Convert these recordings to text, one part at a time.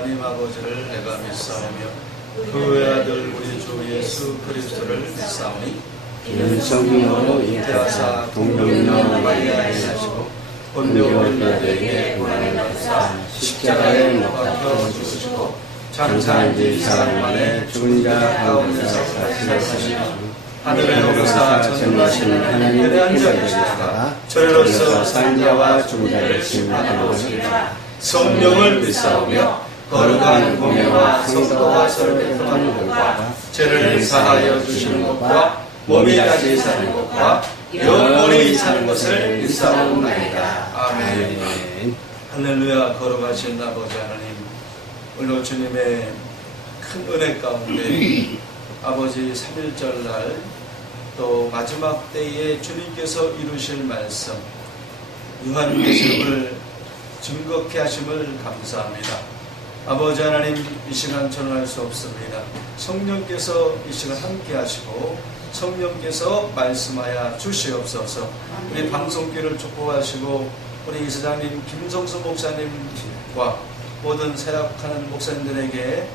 하나님 아버지를 내가 믿사오며 그 외아들 우리 주 예수 그리스도를 믿사오니 이는 성령으로 잉태하사 동정녀 마리아에 나시고 본교 빌라도에게 고난을 받으사 십자가에 못 박혀 죽으시고 장사한 지 4일 만에 죽은 자 가운데서 다시 살아나시고 하늘에 오르사 전능하신 하나님의 앉아 계시다가 저희로서 산자와 죽은 자를 심판하러 오시리라. 성령을 믿사오며 거룩한 공예와 성도와 서로 베풀어가는 것과 죄를 사하여 주시는 것과 몸이 다시 사는 것과 영원히 사는 것을 믿사옵나이다. 아멘. 할렐루야. 거룩하신 아버지 하나님, 오늘 주님의 큰 은혜 가운데 아버지 3.1절 날 또 마지막 때에 주님께서 이루실 말씀 요한계시록을 증거케 하심을 감사합니다. 아버지 하나님, 이 시간 전할 수 없습니다. 성령께서 이 시간 함께 하시고 성령께서 말씀하여 주시옵소서. 우리 방송기를 축복하시고 우리 이사장님 김성수 목사님과 모든 세락하는 목사님들에게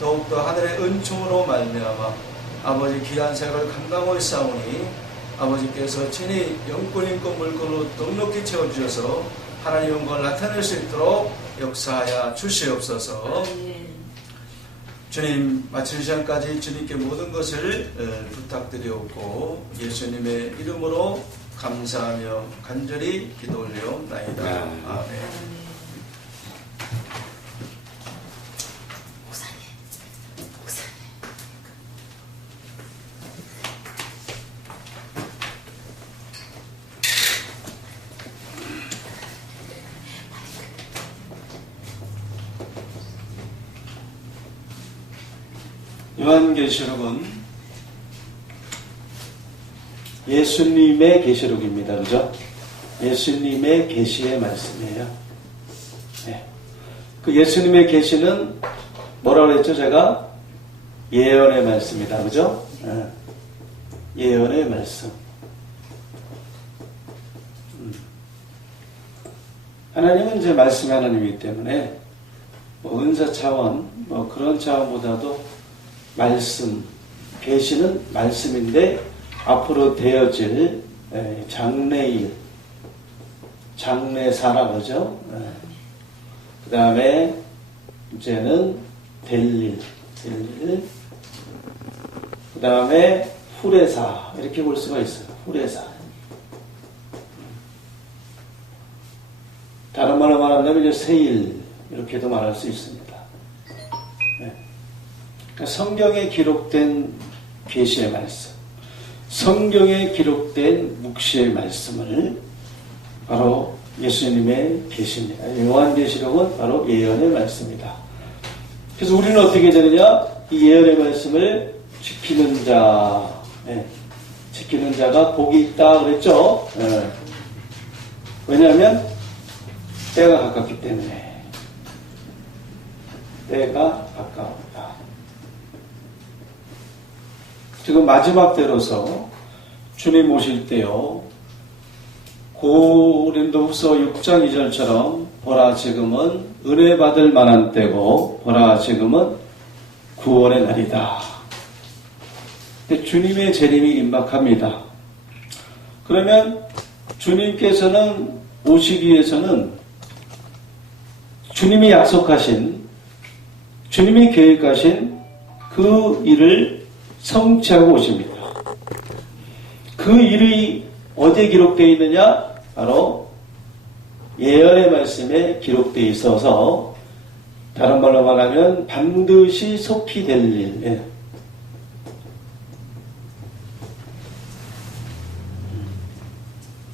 더욱더 하늘의 은총으로 말미암아 아버지 귀한 생활을 감당하고 있사오니 아버지께서 친히 영권 인권 물건으로 넉넉히 채워주셔서 하나님의 영광을 나타낼 수 있도록 역사하여 주시옵소서. 주님, 마칠 시간까지 주님께 모든 것을 부탁드리옵고 예수님의 이름으로 감사하며 간절히 기도 올려옵나이다. 아멘. 요한계시록은 예수님의 계시록입니다. 그죠? 예수님의 계시의 말씀이에요. 네. 그 예수님의 계시는 뭐라고 그랬죠? 제가 예언의 말씀이다. 그죠? 네. 예언의 말씀. 하나님은 이제 말씀의 하나님이기 때문에 뭐 은사 차원, 뭐 그런 차원보다도 말씀, 계시는 말씀인데 앞으로 되어질 장래일, 장래사라 그러죠. 그 다음에 이제는 될 일, 그 다음에 후레사 이렇게 볼 수가 있어요. 후레사. 다른 말로 말한다면 이제 새일 이렇게도 말할 수 있습니다. 성경에 기록된 계시의 말씀, 성경에 기록된 묵시의 말씀을 바로 예수님의 계시입니다. 요한계시록은 바로 예언의 말씀이다. 그래서 우리는 어떻게 되느냐? 이 예언의 말씀을 지키는 자, 지키는 자가 복이 있다 그랬죠. 왜냐하면 때가 가깝기 때문에. 때가 가까웠다. 지금 마지막 때로서 주님 오실 때요, 고린도후서 6장 2절처럼 보라 지금은 은혜 받을 만한 때고 보라 지금은 구원의 날이다. 주님의 재림이 임박합니다. 그러면 주님께서는 오시기 위해서는 주님이 약속하신, 주님이 계획하신 그 일을 성취하고 오십니다. 그 일이 어디에 기록되어 있느냐? 바로 예언의 말씀에 기록되어 있어서 다른 말로 말하면 반드시 속히 될 일.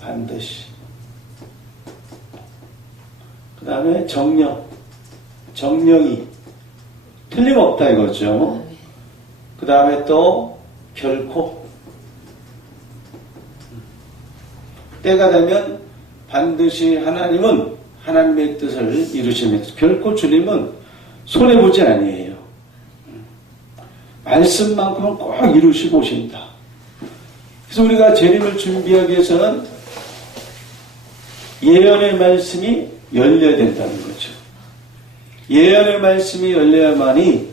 반드시. 그 다음에 정령이 틀림없다 이거죠. 그 다음에 또 결코 때가 되면 반드시 하나님은 하나님의 뜻을 이루십니다. 결코 주님은 손해보지 아니에요. 말씀만큼은 꼭 이루시고 오신다. 그래서 우리가 재림을 준비하기 위해서는 예언의 말씀이 열려야 된다는 거죠. 예언의 말씀이 열려야만이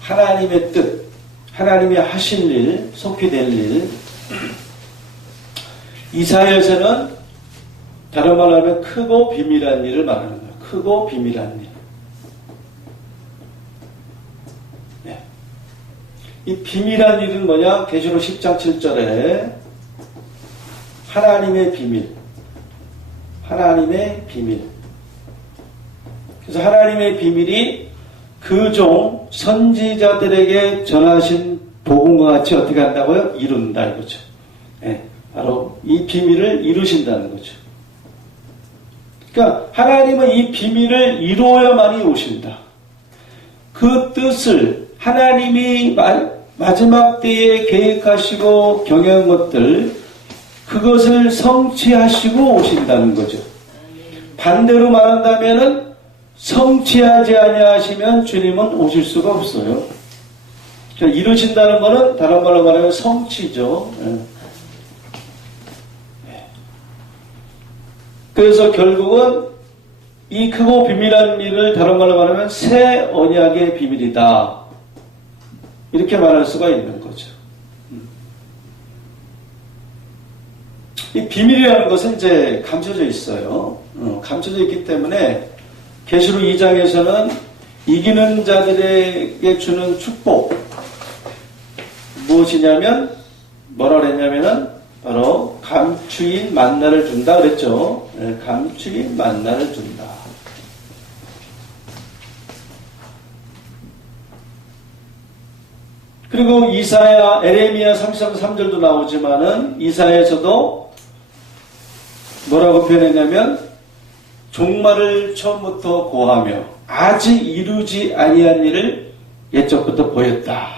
하나님의 뜻, 하나님이 하실 일, 속히 될 일. 이사야에서는 다른 말로 하면 크고 비밀한 일을 말하는 거예요. 크고 비밀한 일. 네. 이 비밀한 일은 뭐냐? 계시록 10장 7절에 하나님의 비밀. 하나님의 비밀. 그래서 하나님의 비밀이 그 종 선지자들에게 전하신 복음과 같이 어떻게 한다고요? 이룬다 이거죠. 네, 바로 이 비밀을 이루신다는 거죠. 그러니까 하나님은 이 비밀을 이루어야만이 오신다. 그 뜻을 하나님이 마지막 때에 계획하시고 경영한 것들, 그것을 성취하시고 오신다는 거죠. 반대로 말한다면은 성취하지 아니하시면 주님은 오실 수가 없어요. 그러니까 이루신다는 것은 다른 말로 말하면 성취죠. 그래서 결국은 이 크고 비밀한 일을 다른 말로 말하면 새 언약의 비밀이다. 이렇게 말할 수가 있는 거죠. 이 비밀이라는 것은 이제 감춰져 있어요. 감춰져 있기 때문에 계시록 2장에서는 이기는 자들에게 주는 축복 무엇이냐면 뭐라 그랬냐면은 바로 감추인 만나를 준다 그랬죠. 네, 감추인 만나를 준다. 그리고 이사야, 에레미야 33, 3절도 나오지만은 이사야에서도 뭐라고 표현했냐면 종말을 처음부터 고하며 아직 이루지 아니한 일을 옛적부터 보였다.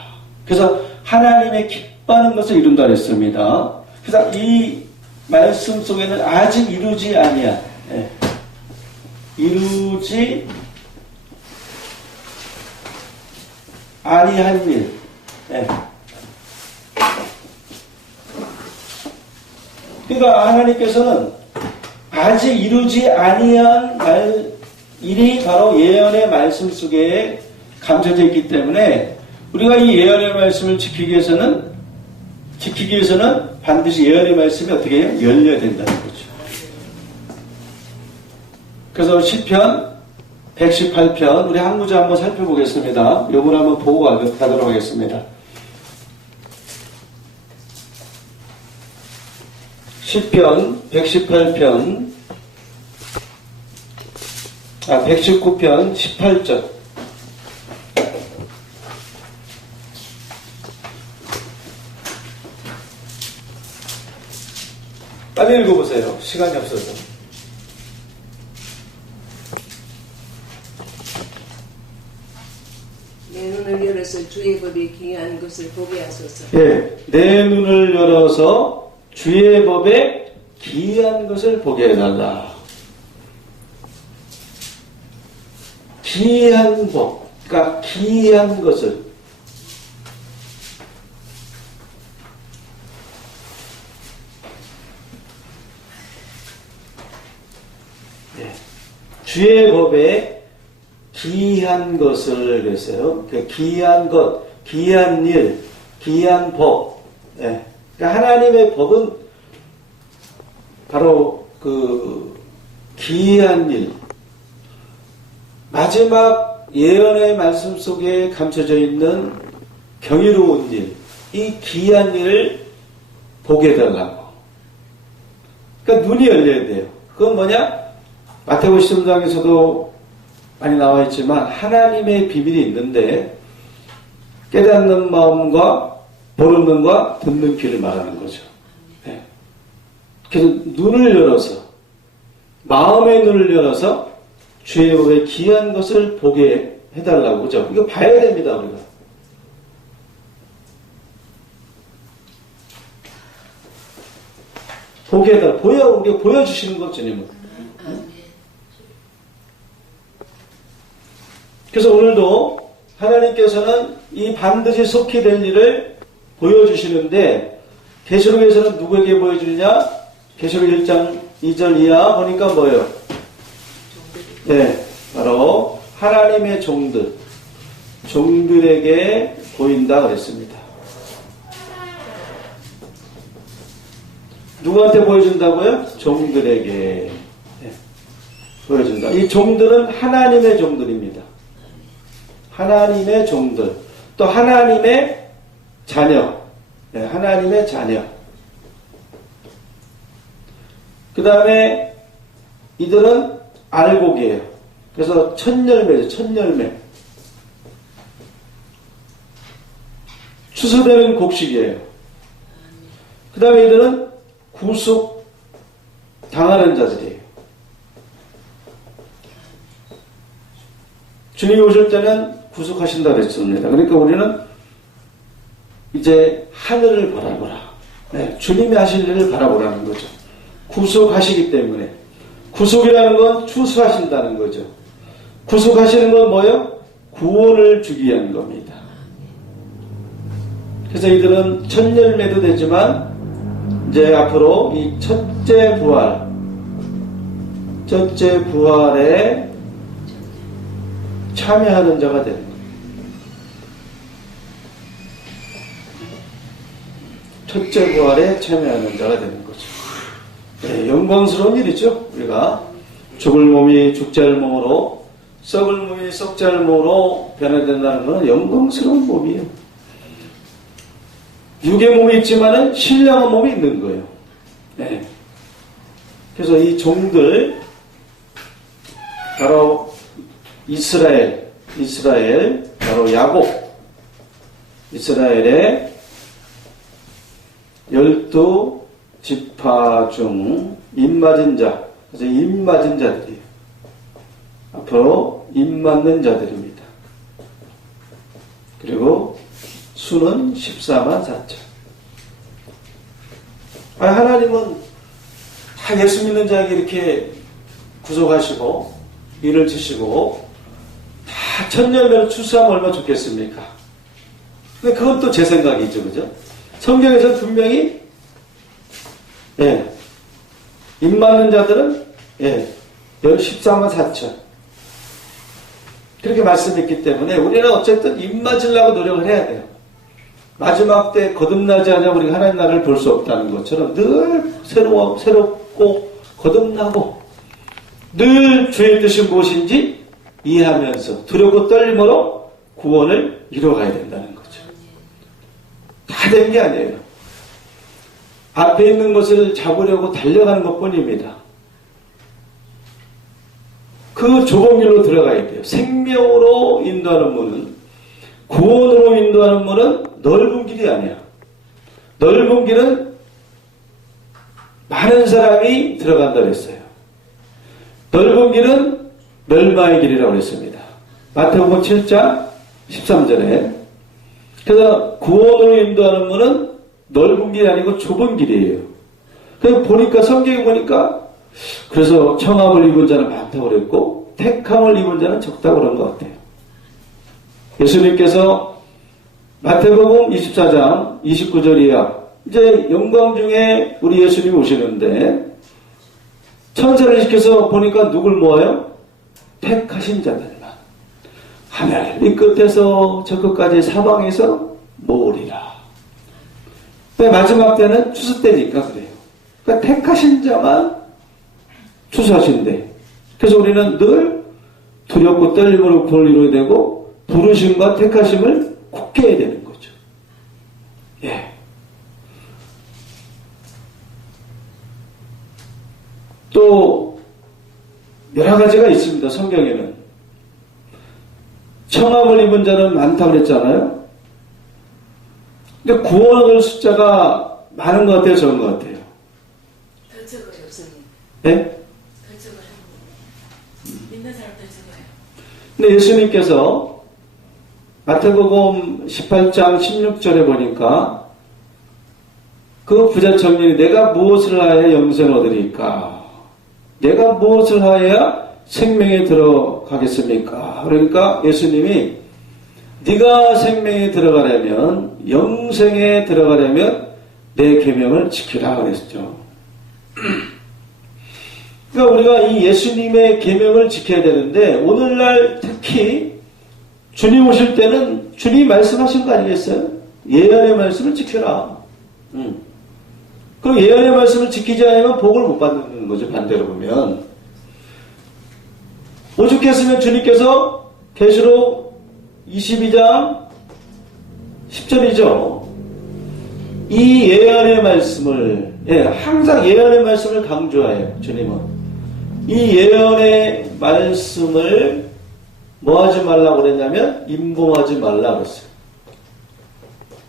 그래서 하나님의 기뻐하는 것을 이룬다 그랬습니다. 그래서 이 말씀 속에는 아직 이루지 아니한, 이루지 아니한 일. 그러니까 하나님께서는 아직 이루지 아니한 일이 바로 예언의 말씀 속에 감춰져 있기 때문에 우리가 이 예언의 말씀을 지키기 위해서는 반드시 예언의 말씀이 어떻게 해요? 열려야 된다는 거죠. 그래서 시편 118편 우리 한 구절 한번 살펴보겠습니다. 요걸 한번 보고 가도록 하겠습니다. 시편 119편 18절. 빨리 읽어보세요. 시간이 없어서. 내 눈을 열어서 주의 법이 귀한 것을 보게 하소서. 예, 내 눈을 열어서 주의 법에 기이한 것을 보게 해달라. 기이한 법, 그러니까 기이한 것을. 예, 주의 법에 기이한 것을 그랬어요. 그 기이한 것, 기이한 일, 기이한 법. 예. 그러니까 하나님의 법은 바로 그 기이한 일, 마지막 예언의 말씀 속에 감춰져 있는 경이로운 일, 이 기이한 일을 보게 해달라고. 그러니까 눈이 열려야 돼요. 그건 뭐냐? 마태복음 13장에서도 많이 나와 있지만 하나님의 비밀이 있는데 깨닫는 마음과 보는 눈과 듣는 귀를 말하는 거죠. 네. 그래서 눈을 열어서 마음의 눈을 열어서 주의 법에 기이한 것을 보게 해달라고 그죠? 이거 봐야 됩니다 우리가. 보게 해달라. 우리가 보여주시는 것 주님은. 그래서 오늘도 하나님께서는 이 반드시 속히 될 일을 보여주시는데 계시록에서는 누구에게 보여주느냐? 계시록 1장 2절 이하 보니까 뭐예요? 네, 바로 하나님의 종들에게 보인다 그랬습니다. 누구한테 보여준다고요? 종들에게 보여준다. 이 종들은 하나님의 종들입니다. 하나님의 종들. 또 하나님의 자녀. 하나님의 자녀. 그 다음에 이들은 알곡이에요. 그래서 첫열매죠. 첫열매. 추수되는 곡식이에요. 그 다음에 이들은 구속 당하는 자들이에요. 주님이 오실 때는 구속하신다 그랬습니다. 그러니까 우리는 이제 하늘을 바라보라. 주님이 하실 일을 바라보라는 거죠. 구속하시기 때문에. 구속이라는 건 추수하신다는 거죠. 구속하시는 건 뭐예요? 구원을 주기 위한 겁니다. 그래서 이들은 첫 열매도 되지만 이제 앞으로 이 첫째 부활에 참여하는 자가 되는 거예요. 첫째 부활에 참여하는 자가 되는 거죠. 네, 영광스러운 일이죠. 우리가 죽을 몸이 죽지 않을 몸으로, 썩을 몸이 썩지 않을 몸으로 변화된다는 것은 영광스러운 몸이에요. 육의 몸이 있지만은 신령한 몸이 있는 거예요. 네. 그래서 이 종들, 바로 이스라엘, 바로 야곱, 이스라엘의 12지파 중 입맞은 자, 그래서 입맞은 자들이에요. 앞으로 입맞는 자들입니다. 그리고 수는 14만 4천. 하나님은 다 예수 믿는 자에게 이렇게 구속하시고 일을 주시고 다 천년으로 추수하면 얼마나 좋겠습니까? 근데 그건 또 제 생각이죠, 그죠? 성경에서 분명히 입 맞는 자들은 14만 4천 그렇게 말씀했기 때문에 우리는 어쨌든 입 맞으려고 노력을 해야 돼요. 마지막 때 거듭나지 않으면 우리가 하나님 나라를 볼 수 없다는 것처럼 늘 새롭고 거듭나고 늘 주의 뜻이 무엇인지 이해하면서 두렵고 떨림으로 구원을 이루어가야 된다는 거죠. 다 된 게 아니에요. 앞에 있는 것을 잡으려고 달려가는 것뿐입니다. 그 좁은 길로 들어가야 돼요. 생명으로 인도하는 문은, 구원으로 인도하는 문은 넓은 길이 아니야. 넓은 길은 많은 사람이 들어간다 그랬어요. 넓은 길은 멸망의 길이라고 했습니다. 마태복음 7장 13절에. 그래서 구원으로 인도하는 문은 넓은 길이 아니고 좁은 길이에요. 그래서 보니까 성경에 보니까 그래서 청함을 입은 자는 많다고 그랬고 택함을 입은 자는 적다고 그런 것 같아요. 예수님께서 마태복음 24장 29절이야. 이제 영광 중에 우리 예수님이 오시는데 천사를 시켜서 보니까 누굴 모아요? 택하신 자들만. 하늘 이 끝에서 저 끝까지 사방에서 모으리라. 마지막 때는 추수 때니까 그래요. 그러니까 택하신 자만 추수하신대. 그래서 우리는 늘 두렵고 떨림으로 구원을 이루어야 되고 부르심과 택하심을 굳게 해야 되는 거죠. 또 여러 가지가 있습니다. 성경에는. 청함을 입은 자는 많다고 그랬잖아요. 근데 구원을 얻을 숫자가 많은 것 같아요, 적은 것 같아요? 더 적어요. 네? 더 적어요. 믿는 사람 더 적어요. 근데 예수님께서 마태복음 18장 16절에 보니까 그 부자 청년이 내가 무엇을 하여야 영생을 얻으리까? 내가 무엇을 하여야 생명에 들어가겠습니까? 그러니까 예수님이 네가 생명에 들어가려면 영생에 들어가려면 내 계명을 지키라 그랬죠. 그러니까 우리가 이 예수님의 계명을 지켜야 되는데 오늘날 특히 주님 오실 때는 주님이 말씀하신 거 아니겠어요? 예언의 말씀을 지켜라. 그럼 예언의 말씀을 지키지 않으면 복을 못 받는 거죠. 반대로 보면. 오죽했으면 주님께서 계시록 22장 10절이죠. 이 예언의 말씀을 항상 예언의 말씀을 강조해요. 주님은. 이 예언의 말씀을 뭐 하지 말라고 그랬냐면 임봉하지 말라고 그랬어요.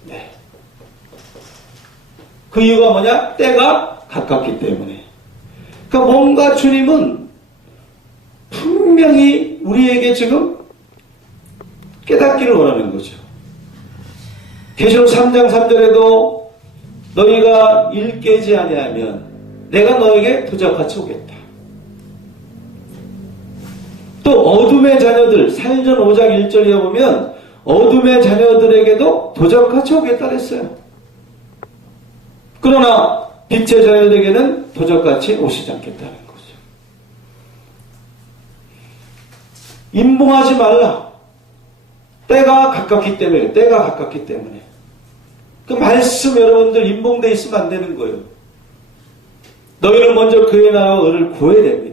네. 그 이유가 뭐냐? 때가 가깝기 때문에. 그러니까 뭔가 주님은 분명히 우리에게 지금 깨닫기를 원하는 거죠. 계시록 3장 3절에도 너희가 일 깨지 아니하면 내가 너에게 도적같이 오겠다. 또 어둠의 자녀들 사일전 5장 1절에 보면 어둠의 자녀들에게도 도적같이 오겠다 그랬어요. 그러나 빛의 자녀들에게는 도적같이 오시지 않겠다는 거죠. 임봉하지 말라. 때가 가깝기 때문에. 그 말씀 여러분들 임봉되어 있으면 안 되는 거예요. 너희는 먼저 그의 나라와 의를 구해야 됩니다.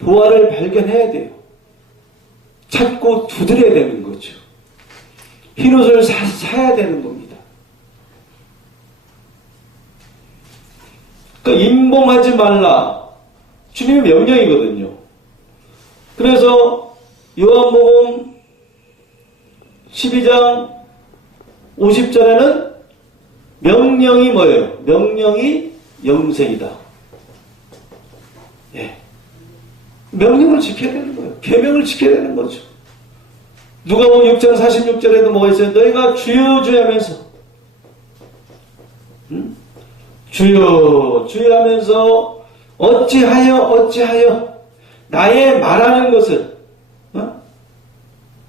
보화를 발견해야 돼요. 찾고 두드려야 되는 거죠. 흰옷을 사야 되는 겁니다. 그러니까 임봉하지 말라. 주님의 명령이거든요. 그래서 요한복음 12장 50절에는 명령이 뭐예요? 명령이 영생이다. 예. 명령을 지켜야 되는 거예요. 계명을 지켜야 되는 거죠. 누가복음 6장 46절에도 뭐가 있어요? 너희가 주여 주여 하면서 주여 주여 하면서 어찌하여 나의 말하는 것을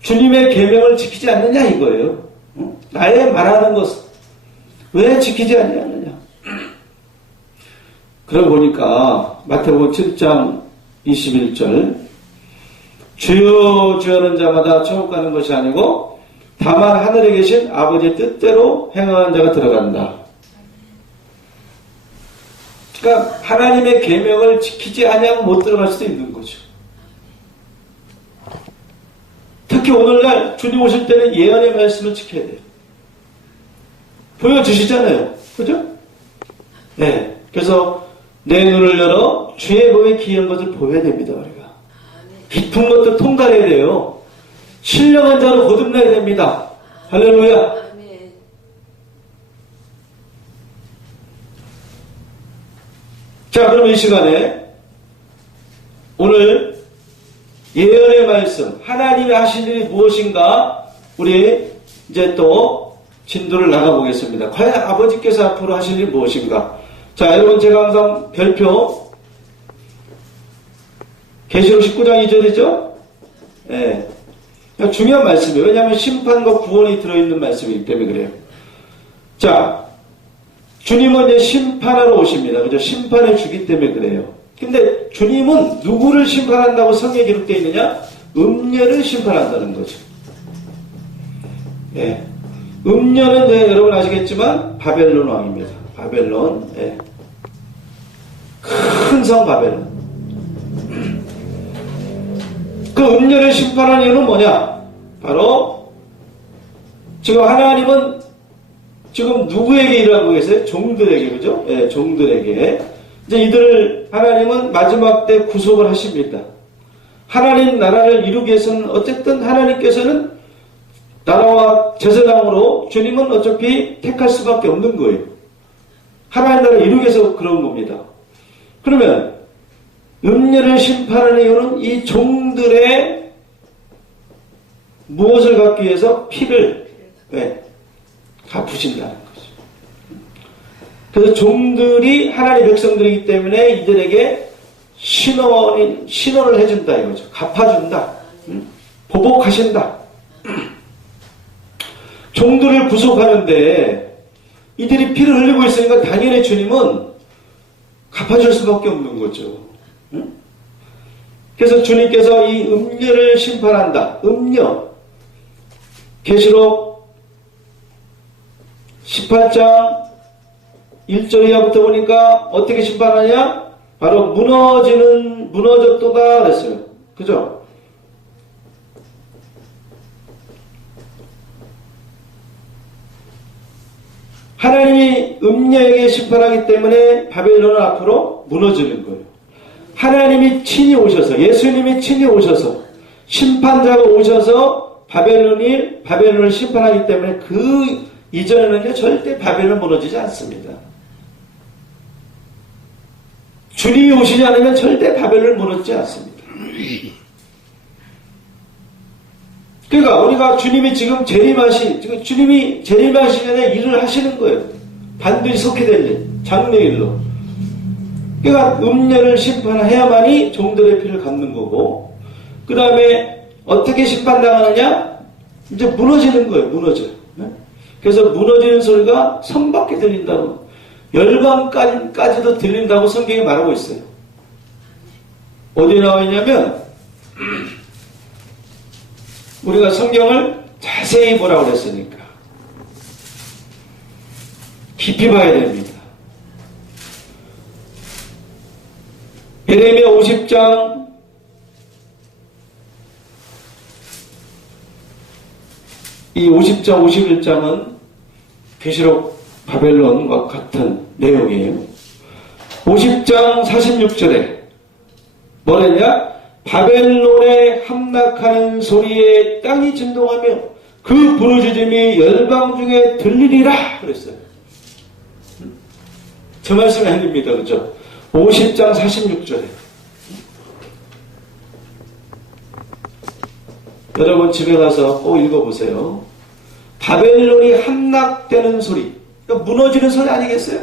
주님의 계명을 지키지 않느냐 이거예요. 나의 말하는 것을 왜 지키지 않느냐. 그러고 보니까 마태복음 7장 21절 주여 주여하는 자마다 천국 가는 것이 아니고 다만 하늘에 계신 아버지의 뜻대로 행하는 자가 들어간다. 그러니까 하나님의 계명을 지키지 아니하면 못 들어갈 수도 있는 거죠. 특히 오늘날 주님 오실 때는 예언의 말씀을 지켜야 돼요. 보여주시잖아요. 그죠? 네. 그래서 내 눈을 열어 주의 법에 기이한 것을 보여야 됩니다. 우리가. 깊은 것들 통달해야 돼요. 신령한 자로 거듭나야 됩니다. 할렐루야. 아멘. 자, 그럼 이 시간에 오늘 예언의 말씀, 하나님이 하신 일이 무엇인가 우리 이제 또 진도를 나가보겠습니다. 과연 아버지께서 앞으로 하신 일이 무엇인가? 자, 여러분 제가 항상 별표 계시록 19장 2절이죠? 예. 중요한 말씀이에요. 왜냐하면 심판과 구원이 들어있는 말씀이기 때문에 그래요. 자, 주님은 이제 심판하러 오십니다. 그죠? 심판해 주기 때문에 그래요. 근데 주님은 누구를 심판한다고 성경에 기록되어 있느냐? 음녀를 심판한다는 거죠. 예. 음녀는 여러분 아시겠지만 바벨론 왕입니다. 바벨론. 예. 큰 성 바벨론. 그 음녀를 심판하는 이유는 뭐냐? 바로 지금 하나님은 지금 누구에게 일하고 계세요? 종들에게, 그죠? 예, 종들에게. 이제 이들을 하나님은 마지막 때 구속을 하십니다. 하나님 나라를 이루기 위해서는 어쨌든 하나님께서는 나라와 제사장으로 주님은 어차피 택할 수밖에 없는 거예요. 하나님 나라를 이루기 위해서 그런 겁니다. 그러면 음녀를 심판하는 이유는 이 종들의 무엇을 갖기 위해서 피를 갚으신다는 거죠. 그래서 종들이 하나님의 백성들이기 때문에 이들에게 신원을 해준다 이거죠. 갚아준다. 보복하신다. 종들을 구속하는데 이들이 피를 흘리고 있으니까 당연히 주님은 갚아줄 수밖에 없는 거죠. 응? 그래서 주님께서 이 음녀를 심판한다. 음녀. 계시록 18장 1절 이하부터 보니까 어떻게 심판하냐? 바로 무너졌도다 그랬어요. 그죠? 하나님이 음녀에게 심판하기 때문에 바벨론은 앞으로 무너지는 거예요. 하나님이 친히 오셔서, 예수님이 친히 오셔서, 심판자가 오셔서 바벨론을 심판하기 때문에 그 이전에는요, 절대 바벨론 무너지지 않습니다. 주님이 오시지 않으면 절대 바벨론 무너지지 않습니다. 그러니까 우리가 주님이 지금 주님이 재림하시기 전에 일을 하시는 거예요. 반드시 속히 될 일, 장래일로. 그러니까 음녀를 심판해야만이 종들의 피를 갚는 거고, 그 다음에 어떻게 심판당하느냐? 이제 무너지는 거예요. 무너져요. 그래서 무너지는 소리가 성밖에 들린다고, 열방까지도 들린다고 성경이 말하고 있어요. 어디에 나와 있냐면 우리가 성경을 자세히 보라고 그랬으니까 깊이 봐야 됩니다. 예레미야 50장 50장 51장은 계시록 바벨론과 같은 내용이에요. 50장 46절에 뭐랬냐? 바벨론에 함락하는 소리에 땅이 진동하며 그 부르짖음이 열방 중에 들리리라 그랬어요. 저 말씀이 아닙니다. 그죠? 50장 46절에 여러분 집에 가서 꼭 읽어보세요. 바벨론이 함락되는 소리, 그러니까 무너지는 소리 아니겠어요?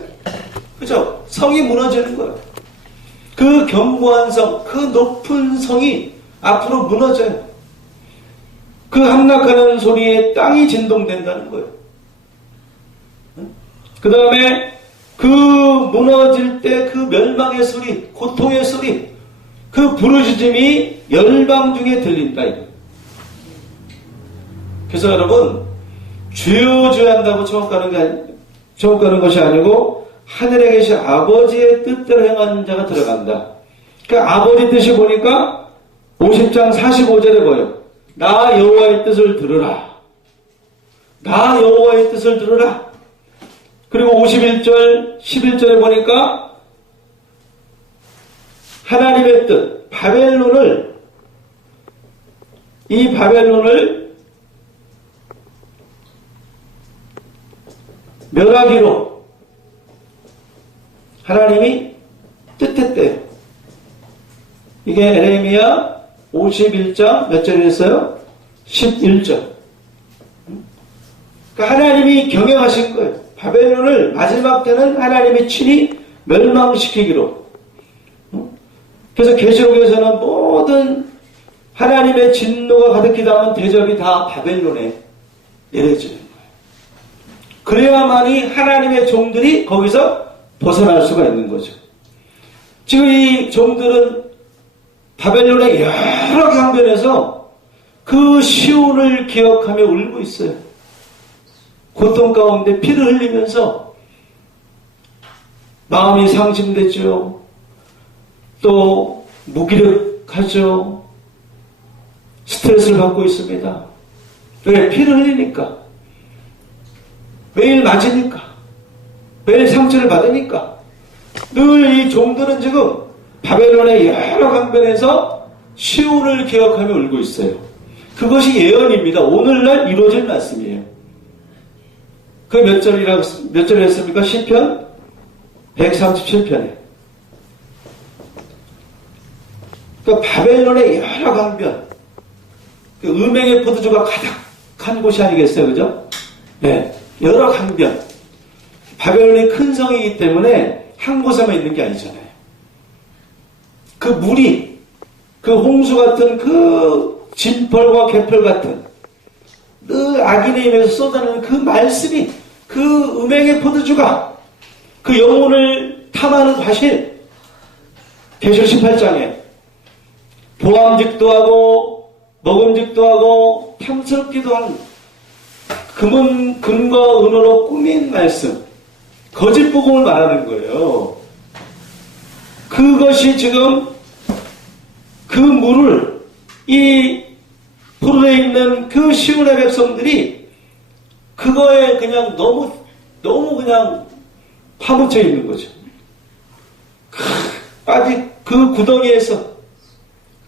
그죠? 성이 무너지는 거예요. 그 견고한 성, 그 높은 성이 앞으로 무너져요. 그 함락하는 소리에 땅이 진동된다는 거예요. 그 다음에 그 무너질 때 그 멸망의 소리, 고통의 소리, 그 부르짖음이 열방 중에 들린다. 이거. 그래서 여러분, 주여 주여 한다고 천국 가는 것이 아니고 하늘에 계신 아버지의 뜻대로 행하는 자가 들어간다. 그러니까 아버지 뜻이 보니까 50장 45절에 보여. 나 여호와의 뜻을 들으라. 나 여호와의 뜻을 들으라. 그리고 51절 11절에 보니까 하나님의 뜻, 이 바벨론을 멸하기로 하나님이 뜻했대요. 이게 에레미야 51장 몇 절이었어요? 11절. 그러니까 하나님이 경영하신 거예요. 바벨론을 마지막 때는 하나님이 친히 멸망시키기로. 그래서 계시록에서는 모든 하나님의 진노가 가득히 담은 대접이 다 바벨론에 내려지는 거예요. 그래야만이 하나님의 종들이 거기서 벗어날 수가 있는 거죠. 지금 이 종들은 바벨론의 여러 강변에서 그 시온을 기억하며 울고 있어요. 고통 가운데 피를 흘리면서 마음이 상심되죠. 또 무기력하죠. 스트레스를 받고 있습니다. 왜? 피를 흘리니까. 매일 맞으니까. 매일 상처를 받으니까. 늘 이 종들은 지금 바벨론의 여러 강변에서 시온을 기억하며 울고 있어요. 그것이 예언입니다. 오늘날 이루어질 말씀이에요. 그 몇 절 했습니까? 시편 137편에. 그 바벨론의 여러 강변, 그 음행의 포도주가 가득한 곳이 아니겠어요? 그죠? 네. 여러 강변. 바벨론이 큰 성이기 때문에 한 곳에만 있는 게 아니잖아요. 그 물이, 그 홍수 같은 그 진펄과 개펄 같은 늘 악인의 입에서 쏟아내는 그 말씀이, 그 음행의 포도주가, 그 영혼을 탐하는 과실, 계시록 18장에 보암직도 하고 먹음직도 하고 탐스럽기도 한 금과 은으로 꾸민 말씀, 거짓 복음을 말하는 거예요. 그것이 지금 그 물을 이 포로에 있는 그 시온의 백성들이 그거에 그냥 너무 그냥 파묻혀 있는 거죠. 빠진 그 구덩이에서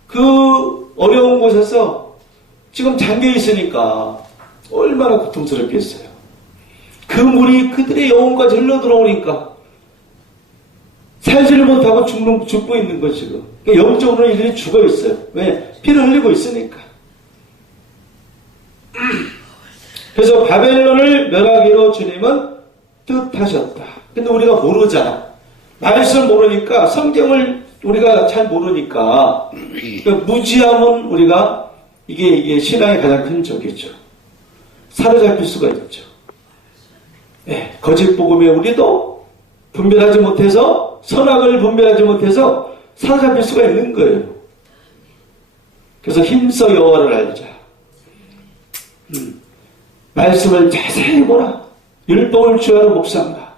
그 어려운 곳에서 지금 잠겨 있으니까 얼마나 고통스럽겠어요. 그 물이 그들의 영혼까지 흘러 들어오니까 살지를 못하고 죽고 있는 거죠. 지금. 그러니까 영적으로는 이들이 죽어 있어요. 왜? 피를 흘리고 있으니까. 그래서 바벨론을 멸하기로 주님은 뜻하셨다. 근데 우리가 모르잖아. 말씀을 모르니까, 성경을 우리가 잘 모르니까, 그러니까 무지함은 우리가, 이게 신앙의 가장 큰 적이죠. 사로잡힐 수가 있죠. 네, 거짓 복음에 우리도 분별하지 못해서, 선악을 분별하지 못해서 사로잡힐 수가 있는 거예요. 그래서 힘써 여호와를 알자. 말씀을 자세히 보라. 율법을 주야로 묵상하라.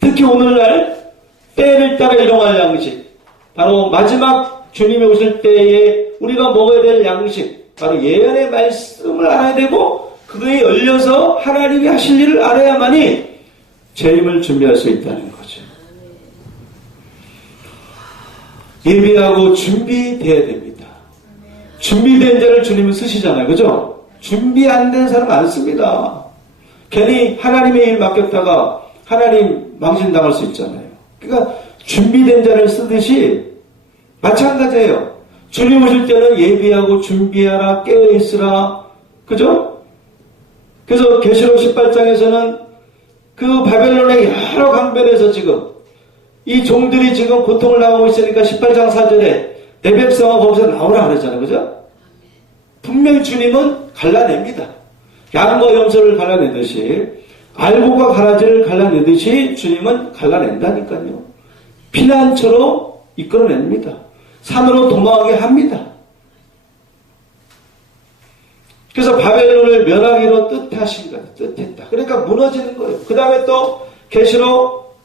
특히 오늘날 때를 따라 일용할 양식, 바로 마지막 주님이 오실 때에 우리가 먹어야 될 양식, 바로 예언의 말씀을 알아야 되고 그거에 열려서 하나님이 하실 일을 알아야만이 재림을 준비할 수 있다는 거죠. 예비하고 준비되어야 됩니다. 준비된 자를 주님은 쓰시잖아요. 그죠? 준비 안 된 사람 안 씁니다. 괜히 하나님의 일 맡겼다가 하나님 망신당할 수 있잖아요. 그러니까 준비된 자를 쓰듯이 마찬가지예요. 주님 오실 때는 예비하고 준비하라, 깨어있으라. 그죠? 그래서 계시록 18장에서는 그 바벨론의 여러 강변에서 지금 이 종들이 지금 고통을 당하고 있으니까 18장 4절에 내 백성아 거기서 나오라 그랬잖아요. 그죠? 분명히 주님은 갈라냅니다. 양과 염소를 갈라내듯이, 알곡과 가라지를 갈라내듯이 주님은 갈라낸다니까요. 피난처로 이끌어냅니다. 산으로 도망하게 합니다. 그래서 바벨론을 멸하기로 뜻하신 거예요. 뜻했다. 그러니까 무너지는 거예요. 그 다음에 또 계시록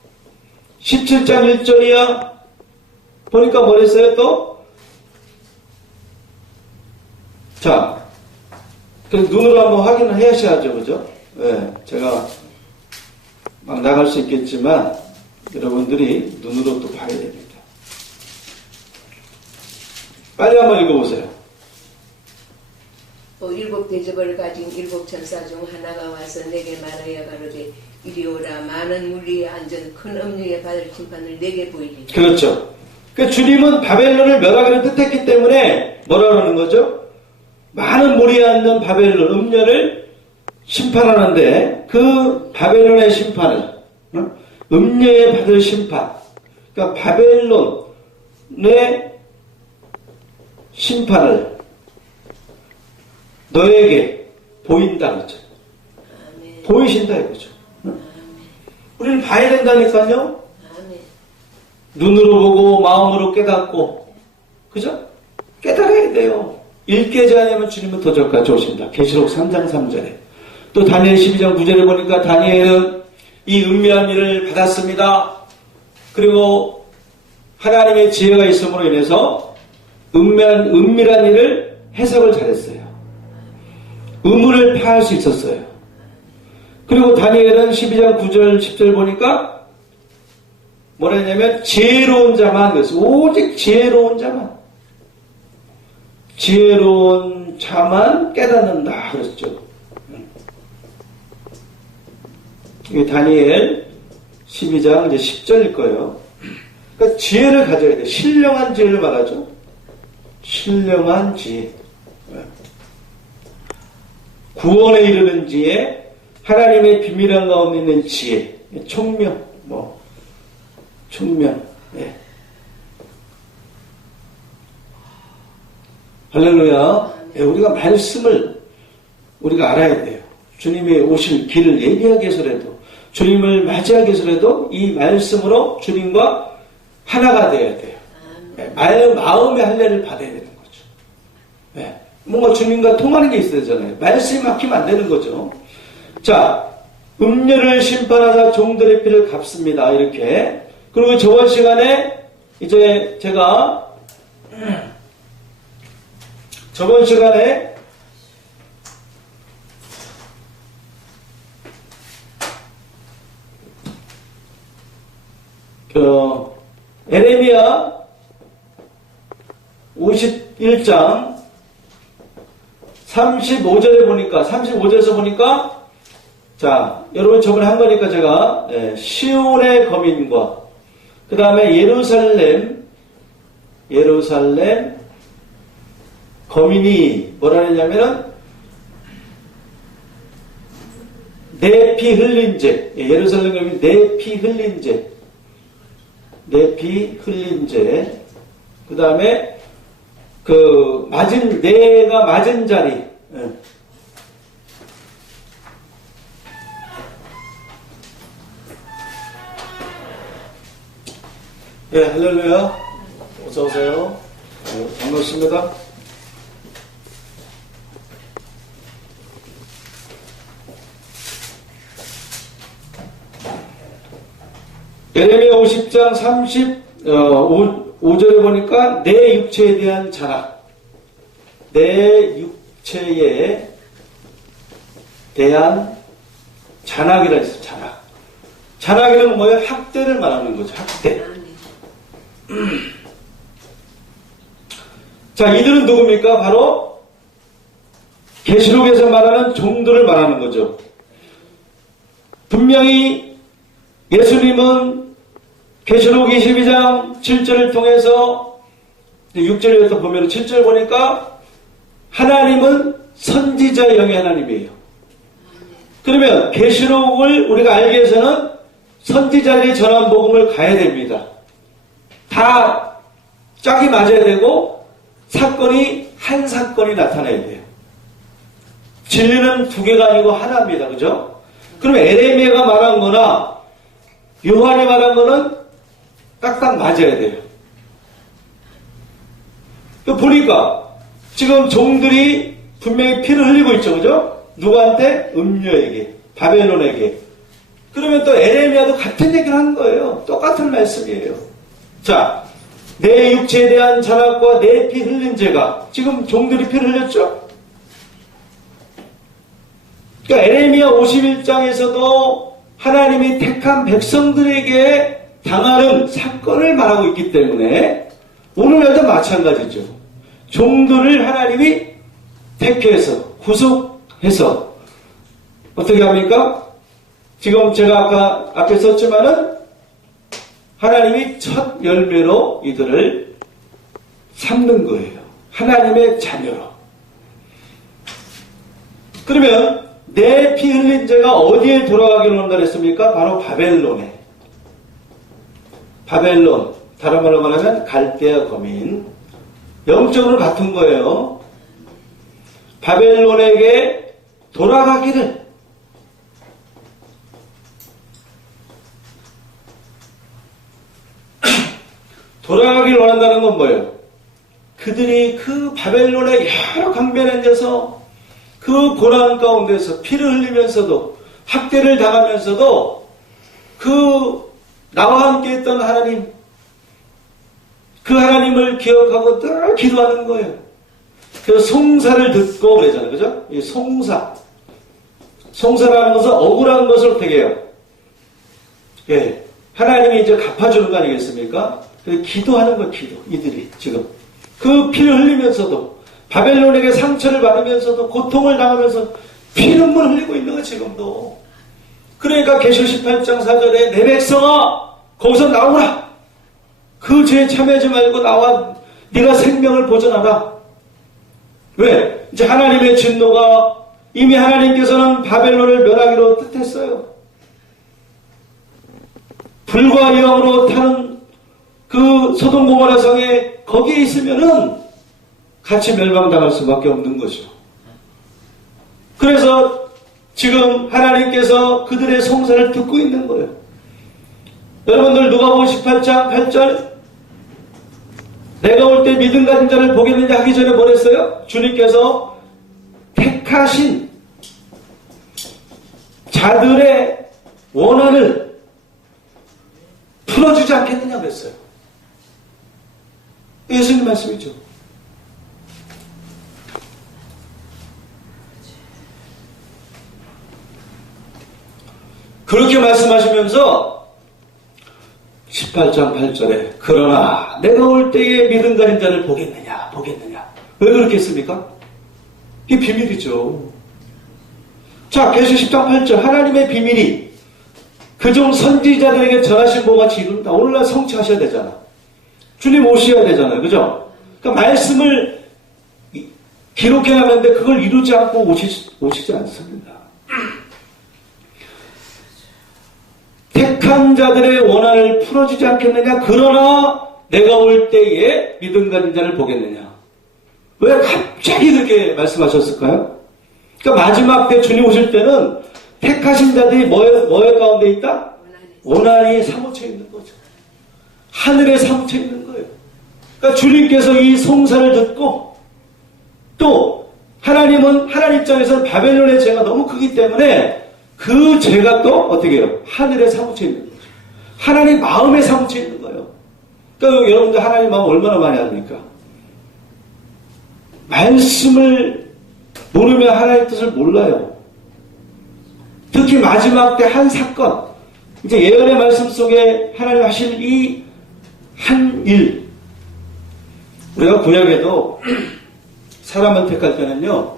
17장 1절이야. 보니까 뭐랬어요 또? 자, 눈으로 한번 확인을 하셔야죠. 그죠? 네, 제가 막 나갈 수 있겠지만 여러분들이 눈으로 또 봐야 됩니다. 빨리 한번 읽어보세요. 또 일곱 대접을 가진 일곱 천사 중 하나가 와서 내게 말하여 가로되 이리 오라. 많은 물리에 앉은 큰 음료에 받을 심판을 내게 보이리라. 그렇죠. 그 주님은 바벨론을 멸하기로 뜻했기 때문에 뭐라 그러는 거죠? 많은 물이 앉는 바벨론 음녀를 심판하는데 그 바벨론의 심판을 음녀에 받을 심판, 그러니까 바벨론의 심판을 너에게 보인다 그러죠. 아멘. 보이신다 이거죠. 아멘. 우리는 봐야 된다니까요. 아멘. 눈으로 보고 마음으로 깨닫고, 그죠? 깨달아야 돼요. 읽게 하지 않으면 주님은 도적같이 오신다. 계시록 3장 3절에. 또 다니엘 12장 9절에 보니까 다니엘은 이 은밀한 일을 받았습니다. 그리고 하나님의 지혜가 있음으로 인해서 은밀한 일을 해석을 잘했어요. 의문을 파할 수 있었어요. 그리고 다니엘은 12장 9절 10절 보니까 뭐라 했냐면 지혜로운 자만, 그랬어요. 오직 지혜로운 자만 깨닫는다 그랬죠. 이게 다니엘 12장 이제 10절일 거예요. 그러니까 지혜를 가져야 돼. 신령한 지혜를 말하죠. 신령한 지혜. 구원에 이르는 지혜, 하나님의 비밀한 가운데 있는 지혜, 총명, 총명. 네. 할렐루야. 네, 우리가 말씀을 우리가 알아야 돼요. 주님의 오실 길을 예비하기 위해서라도, 주님을 맞이하기 위해서라도 이 말씀으로 주님과 하나가 되어야 돼요. 마음의 할례를 받아야 되는 거죠. 네. 뭔가 주님과 통하는 게 있어야 되잖아요. 말씀이 막히면 안 되는 거죠. 자, 음료를 심판하사 종들의 피를 갚습니다. 이렇게. 그리고 저번 시간에 이제 제가 저번 시간에 에레미야 51장 35절에 보니까 35절에서 보니까 자 여러분 저번에 한 거니까 제가 시온의 거민과 그 다음에 예루살렘 거민이 뭐라 했냐면은 내 피 흘린 죄 예루살렘 거민 내 피 흘린 죄 내 피 흘린 죄 그 다음에 그 맞은 내가 맞은 자리 예, 할렐루야. 어서오세요. 반갑습니다. 예레미야 50장 35절에 보니까 내 육체에 대한 자락, 내 육체에 대한 잔악이라 했어요. 잔악. 잔악이는 뭐예요? 학대를 말하는 거죠. 학대. 자, 이들은 누굽니까? 바로 계시록에서 말하는 종들을 말하는 거죠. 분명히 예수님은 계시록 22장 7절을 통해서 6절에서 보면 7절 보니까 하나님은 선지자의 영의 하나님이에요. 그러면 계시록을 우리가 알기 위해서는 선지자들이 전한 복음을 가야 됩니다. 다 짝이 맞아야 되고 사건이 한 사건이 나타나야 돼요. 진리는 두 개가 아니고 하나입니다. 그죠? 그럼 에레미야가 말한 거나 요한이 말한 거는 딱딱 맞아야 돼요. 보니까 지금 종들이 분명히 피를 흘리고 있죠. 그죠? 누구한테? 음료에게, 바벨론에게. 그러면 또 에레미야도 같은 얘기를 하는 거예요. 똑같은 말씀이에요. 자, 내 육체에 대한 자락과 내 피 흘린 죄가 지금 종들이 피를 흘렸죠? 그러니까 에레미야 51장에서도 하나님이 택한 백성들에게 당하는 사건을 말하고 있기 때문에 오늘날도 마찬가지죠. 종들을 하나님이 택해서 구속해서 어떻게 합니까? 지금 제가 아까 앞에 썼지만은 하나님이 첫 열매로 이들을 삼는 거예요. 하나님의 자녀로. 그러면 내 피 흘린 자가 어디에 돌아가기로 한다 했습니까? 바로 바벨론에. 바벨론, 다른 말로 말하면 갈대아 거민. 영적으로 같은 거예요. 바벨론에게 돌아가기를 돌아가기를 원한다는 건 뭐예요? 그들이 그 바벨론의 여러 강변에 앉아서 그 고난 가운데서 피를 흘리면서도 학대를 당하면서도 그 나와 함께 했던 하나님, 그 하나님을 기억하고 늘 기도하는 거예요. 그래서 송사를 듣고 그러잖아요. 그죠? 이 송사. 송사라는 것은 억울한 것을 어떻게 해요? 예. 하나님이 이제 갚아주는 거 아니겠습니까? 그래서 기도하는 거, 기도. 이들이 지금. 그 피를 흘리면서도, 바벨론에게 상처를 받으면서도, 고통을 당하면서 피눈물 흘리고 있는 거, 지금도. 그러니까 계시록 18장 4절에 내 백성아, 거기서 나오라. 그 죄에 참여하지 말고 나와. 네가 생명을 보존하라. 왜? 이제 하나님의 진노가 이미 하나님께서는 바벨론을 멸하기로 뜻했어요. 불과 영으로 타는 그 소돔 고모라 성에 거기에 있으면은 같이 멸망당할 수밖에 없는 거죠. 그래서 지금 하나님께서 그들의 송사를 듣고 있는 거예요. 여러분들 누가복음 18장 8절 내가 올 때 믿음 가진 자를 보겠느냐 하기 전에 뭘 했어요? 주님께서 택하신 자들의 원한을 풀어주지 않겠느냐 그랬어요. 예수님 말씀이죠. 그렇게 말씀하시면서 18장 8절에 그러나 내가 올 때에 믿음 가진 자를 보겠느냐. 왜 그렇게 했습니까? 이게 비밀이죠. 자, 계시 10장 8절 하나님의 비밀이 그종 선지자들에게 전하신 것 같이 이룬다. 오늘날 성취하셔야 되잖아. 주님 오셔야 되잖아요. 그죠? 그러니까 말씀을 기록해놨는데 그걸 이루지 않고 오시지 않습니다. 택한 자들의 원한을 풀어주지 않겠느냐? 그러나 내가 올 때에 믿음 가진 자를 보겠느냐? 왜 갑자기 그렇게 말씀하셨을까요? 그러니까 마지막 때 주님 오실 때는 택하신 자들이 뭐의 가운데 있다? 원한이 사무쳐 있는 거죠. 하늘에 사무쳐 있는 거예요. 그러니까 주님께서 이 송사를 듣고 또 하나님은 하나님 입장에서는 바벨론의 죄가 너무 크기 때문에 그 죄가 또 어떻게 해요? 하늘에 사무쳐 있는 거죠. 하나님 마음에 사무쳐 있는 거예요. 그러니까 여러분들 하나님 마음 얼마나 많이 압니까? 말씀을 모르면 하나님의 뜻을 몰라요. 특히 마지막 때 한 사건, 이제 예언의 말씀 속에 하나님 하실 이 한 일, 우리가 구약에도 사람을 택할 때는요,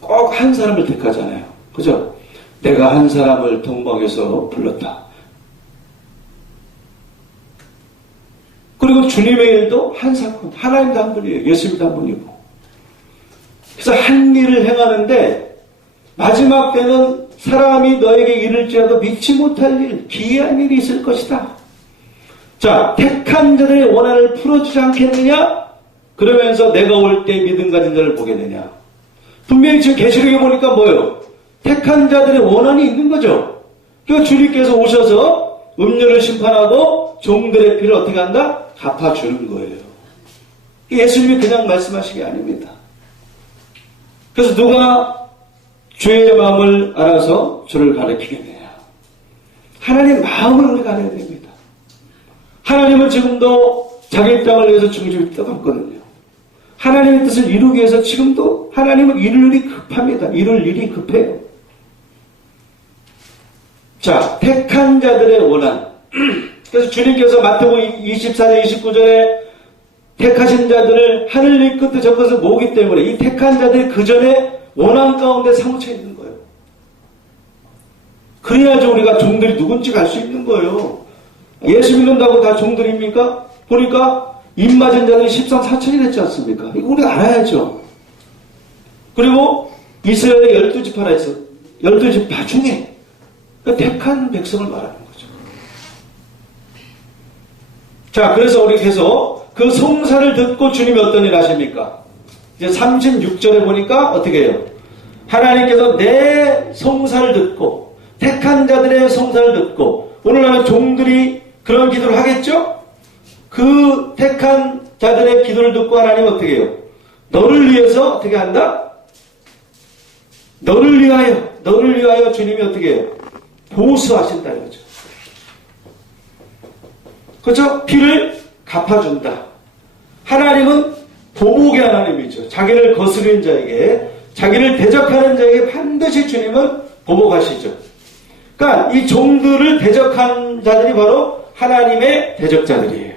꼭 한 사람을 택하잖아요. 그죠? 내가 한 사람을 동방에서 불렀다. 그리고 주님의 일도 한 사건, 하나님도 한 분이에요. 예수님도 한 분이고. 그래서 한 일을 행하는데 마지막 때는 사람이 너에게 이를지라도 믿지 못할 일, 기이한 일이 있을 것이다. 자, 택한 자들의 원한을 풀어주지 않겠느냐? 그러면서 내가 올 때 믿음 가진 자를 보겠느냐? 분명히 지금 계시록에 보니까 뭐예요? 택한 자들의 원한이 있는 거죠. 그러니까 주님께서 오셔서 음료를 심판하고 종들의 피를 어떻게 한다? 갚아주는 거예요. 예수님이 그냥 말씀하신 게 아닙니다. 그래서 누가 주의 마음을 알아서 주를 가르치겠느냐? 하나님 마음을 우리가 알아야 됩니다. 하나님은 지금도 자기 땅을 위해서 중심이 떠났거든요. 하나님의 뜻을 이루기 위해서 지금도 하나님은 이룰 일이 급합니다. 이룰 일이 급해요. 자, 택한 자들의 원한. 그래서 주님께서 마태복음 24장 29절에 택하신 자들을 하늘 이 끝에 적어서 모으기 때문에 이 택한 자들이 그 전에 원한 가운데 사무쳐 있는 거예요. 그래야지 우리가 종들이 누군지 알 수 있는 거예요. 예수 믿는다고 다 종들입니까? 보니까 입 맞은 자들이 13,4천이 됐지 않습니까? 이거 우리가 알아야죠. 그리고 이스라엘의 12지파라 해서 12지파 중에 택한 백성을 말하는 거죠. 자, 그래서 우리 계속 그 송사를 듣고 주님이 어떤 일 하십니까? 이제 36절에 보니까 어떻게 해요? 하나님께서 내 송사를 듣고 택한 자들의 송사를 듣고 오늘날은 종들이 그런 기도를 하겠죠? 그 택한 자들의 기도를 듣고 하나님은 어떻게 해요? 너를 위해서 어떻게 한다? 너를 위하여 주님이 어떻게 해요? 보수하신다 이거죠. 그렇죠? 피를 갚아준다. 하나님은 보복의 하나님이죠. 자기를 거스르는 자에게, 자기를 대적하는 자에게 반드시 주님은 보복하시죠. 그러니까 이 종들을 대적한 자들이 바로 하나님의 대적자들이에요.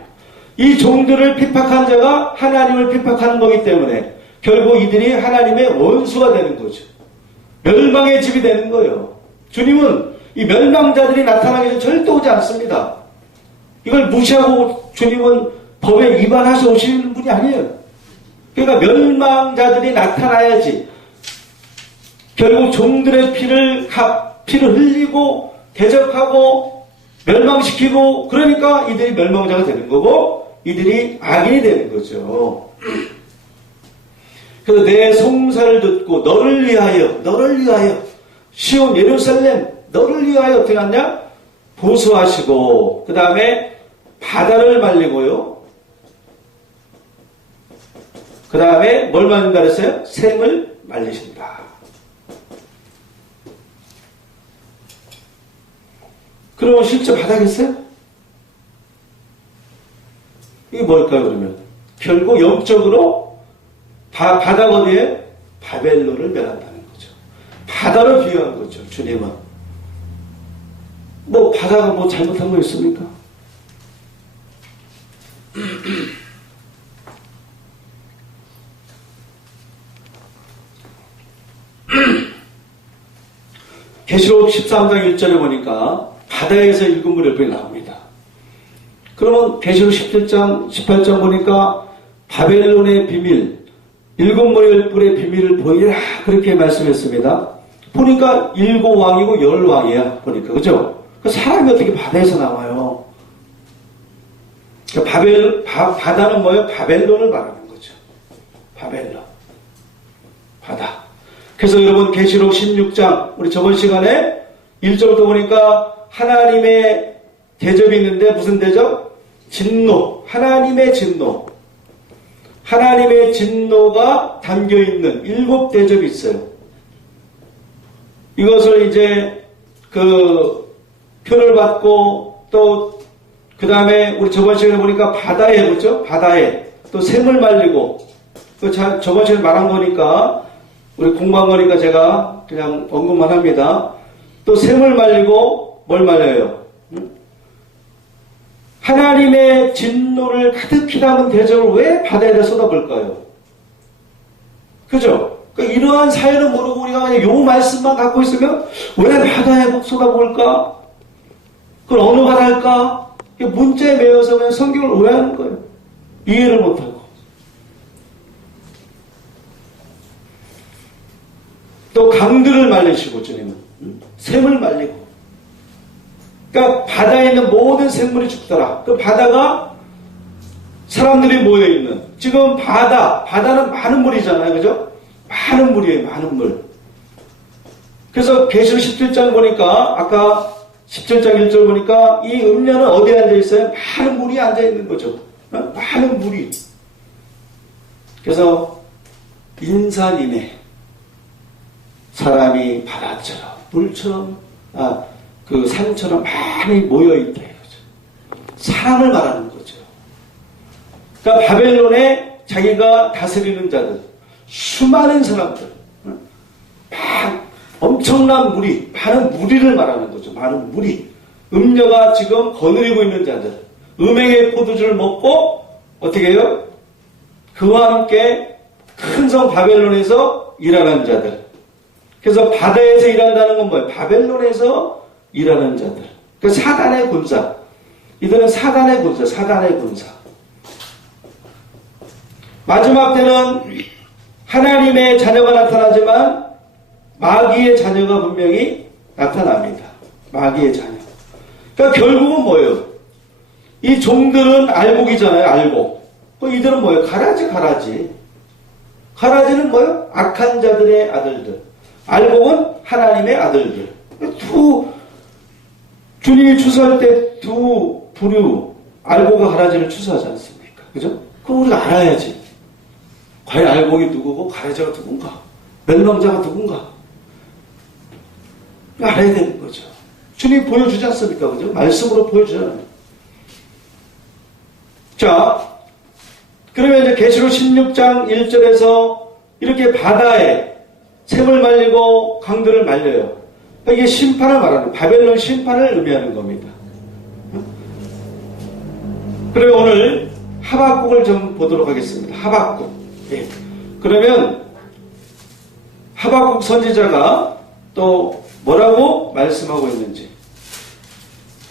이 종들을 핍박한 자가 하나님을 핍박하는 거기 때문에 결국 이들이 하나님의 원수가 되는 거죠. 멸망의 집이 되는 거예요. 주님은 이 멸망자들이 나타나기 전 절대 오지 않습니다. 이걸 무시하고 주님은 법에 위반하셔 오시는 분이 아니에요. 그러니까 멸망자들이 나타나야지 결국 종들의 피를 흘리고 대적하고 멸망시키고 그러니까 이들이 멸망자가 되는 거고 이들이 악인이 되는 거죠. 그래서 내 송사를 듣고 너를 위하여 시온 예루살렘 너를 위하여 어떻게 하냐? 보수하시고 그 다음에 바다를 말리고요. 그 다음에 뭘 말린다 그랬어요? 샘을 말리신다. 그러면 실제 바다겠어요? 이게 뭘까요, 그러면? 결국 영적으로 바다가 어디에? 바벨론을 멸한다는 거죠. 바다로 비유한 거죠, 주님은. 뭐, 바다가 뭐 잘못한 거 있습니까? 계시록 13장 1절에 보니까 바다에서 일곱 물의 불이 나옵니다. 그러면 계시록 17장 18장 보니까 바벨론의 비밀, 일곱 물의 불의 비밀을 보이라 그렇게 말씀했습니다. 보니까 일곱 왕이고 열 왕이야 보니까 그죠? 그 사람이 어떻게 바다에서 나와요? 바다는 뭐예요? 바벨론을 말하는 거죠. 바벨론, 바다. 그래서 여러분 계시록 16장 우리 저번 시간에 1절부터 보니까 하나님의 대접이 있는데 무슨 대접? 진노. 하나님의 진노. 하나님의 진노가 담겨있는 일곱 대접이 있어요. 이것을 이제 그 표를 받고 또 그 다음에 우리 저번 시간에 보니까 바다에 그렇죠? 바다에 또 샘을 말리고 그 저번 시간에 말한 거니까 우리 공부한 거니까 제가 그냥 언급만 합니다. 또 샘을 말리고 뭘 말려요? 하나님의 진노를 가득히 담은 대접을 왜 바다에다 쏟아볼까요? 그죠? 그러니까 이러한 사연을 모르고 우리가 그냥 요 말씀만 갖고 있으면 왜 바다에 쏟아볼까? 그걸 어느 바다일까? 문자에 매여서 그냥 성경을 오해하는 거예요. 이해를 못하고. 또 강들을 말리시고 주님은 샘을 말리고. 그러니까 바다에 있는 모든 생물이 죽더라. 그 바다가 사람들이 모여있는 지금 바다는 많은 물이잖아요. 그죠? 많은 물이에요. 많은 물. 그래서 계시록 17장 보니까 아까 17장 1절 보니까 이 음녀는 어디에 앉아있어요? 많은 물이 앉아있는 거죠. 많은 물이. 그래서 인산이네. 사람이 바다처럼 물처럼 그 산처럼 많이 모여있다 이거죠. 사람을 말하는 거죠. 그러니까 바벨론에 자기가 다스리는 자들, 수많은 사람들, 엄청난 무리, 많은 무리를 말하는 거죠. 많은 무리. 음녀가 지금 거느리고 있는 자들, 음행의 포도주를 먹고 어떻게 해요? 그와 함께 큰 성 바벨론에서 일하는 자들. 그래서 바다에서 일한다는 건 뭐예요? 바벨론에서 일하는 자들. 그 사단의 군사. 이들은 사단의 군사, 사단의 군사. 마지막 때는 하나님의 자녀가 나타나지만 마귀의 자녀가 분명히 나타납니다. 마귀의 자녀. 그러니까 결국은 뭐예요? 이 종들은 알곡이잖아요, 알곡. 이들은 뭐예요? 가라지. 가라지는 뭐예요? 악한 자들의 아들들. 알곡은 하나님의 아들들. 주님이 추수할 때 두 부류, 알곡과 가라지를 추수하지 않습니까? 그죠? 그럼 우리가 알아야지. 과연 알곡이 누구고 가라지가 누군가? 멸망자가 누군가? 알아야 되는 거죠. 주님이 보여주지 않습니까? 그죠? 말씀으로 보여주잖아요. 자, 그러면 이제 계시록 16장 1절에서 이렇게 바다에 샘을 말리고 강들을 말려요. 이게 심판을 말하는, 바벨론 심판을 의미하는 겁니다. 그러면 오늘 하박국을 좀 보도록 하겠습니다. 하박국. 예. 그러면 하박국 선지자가 또 뭐라고 말씀하고 있는지.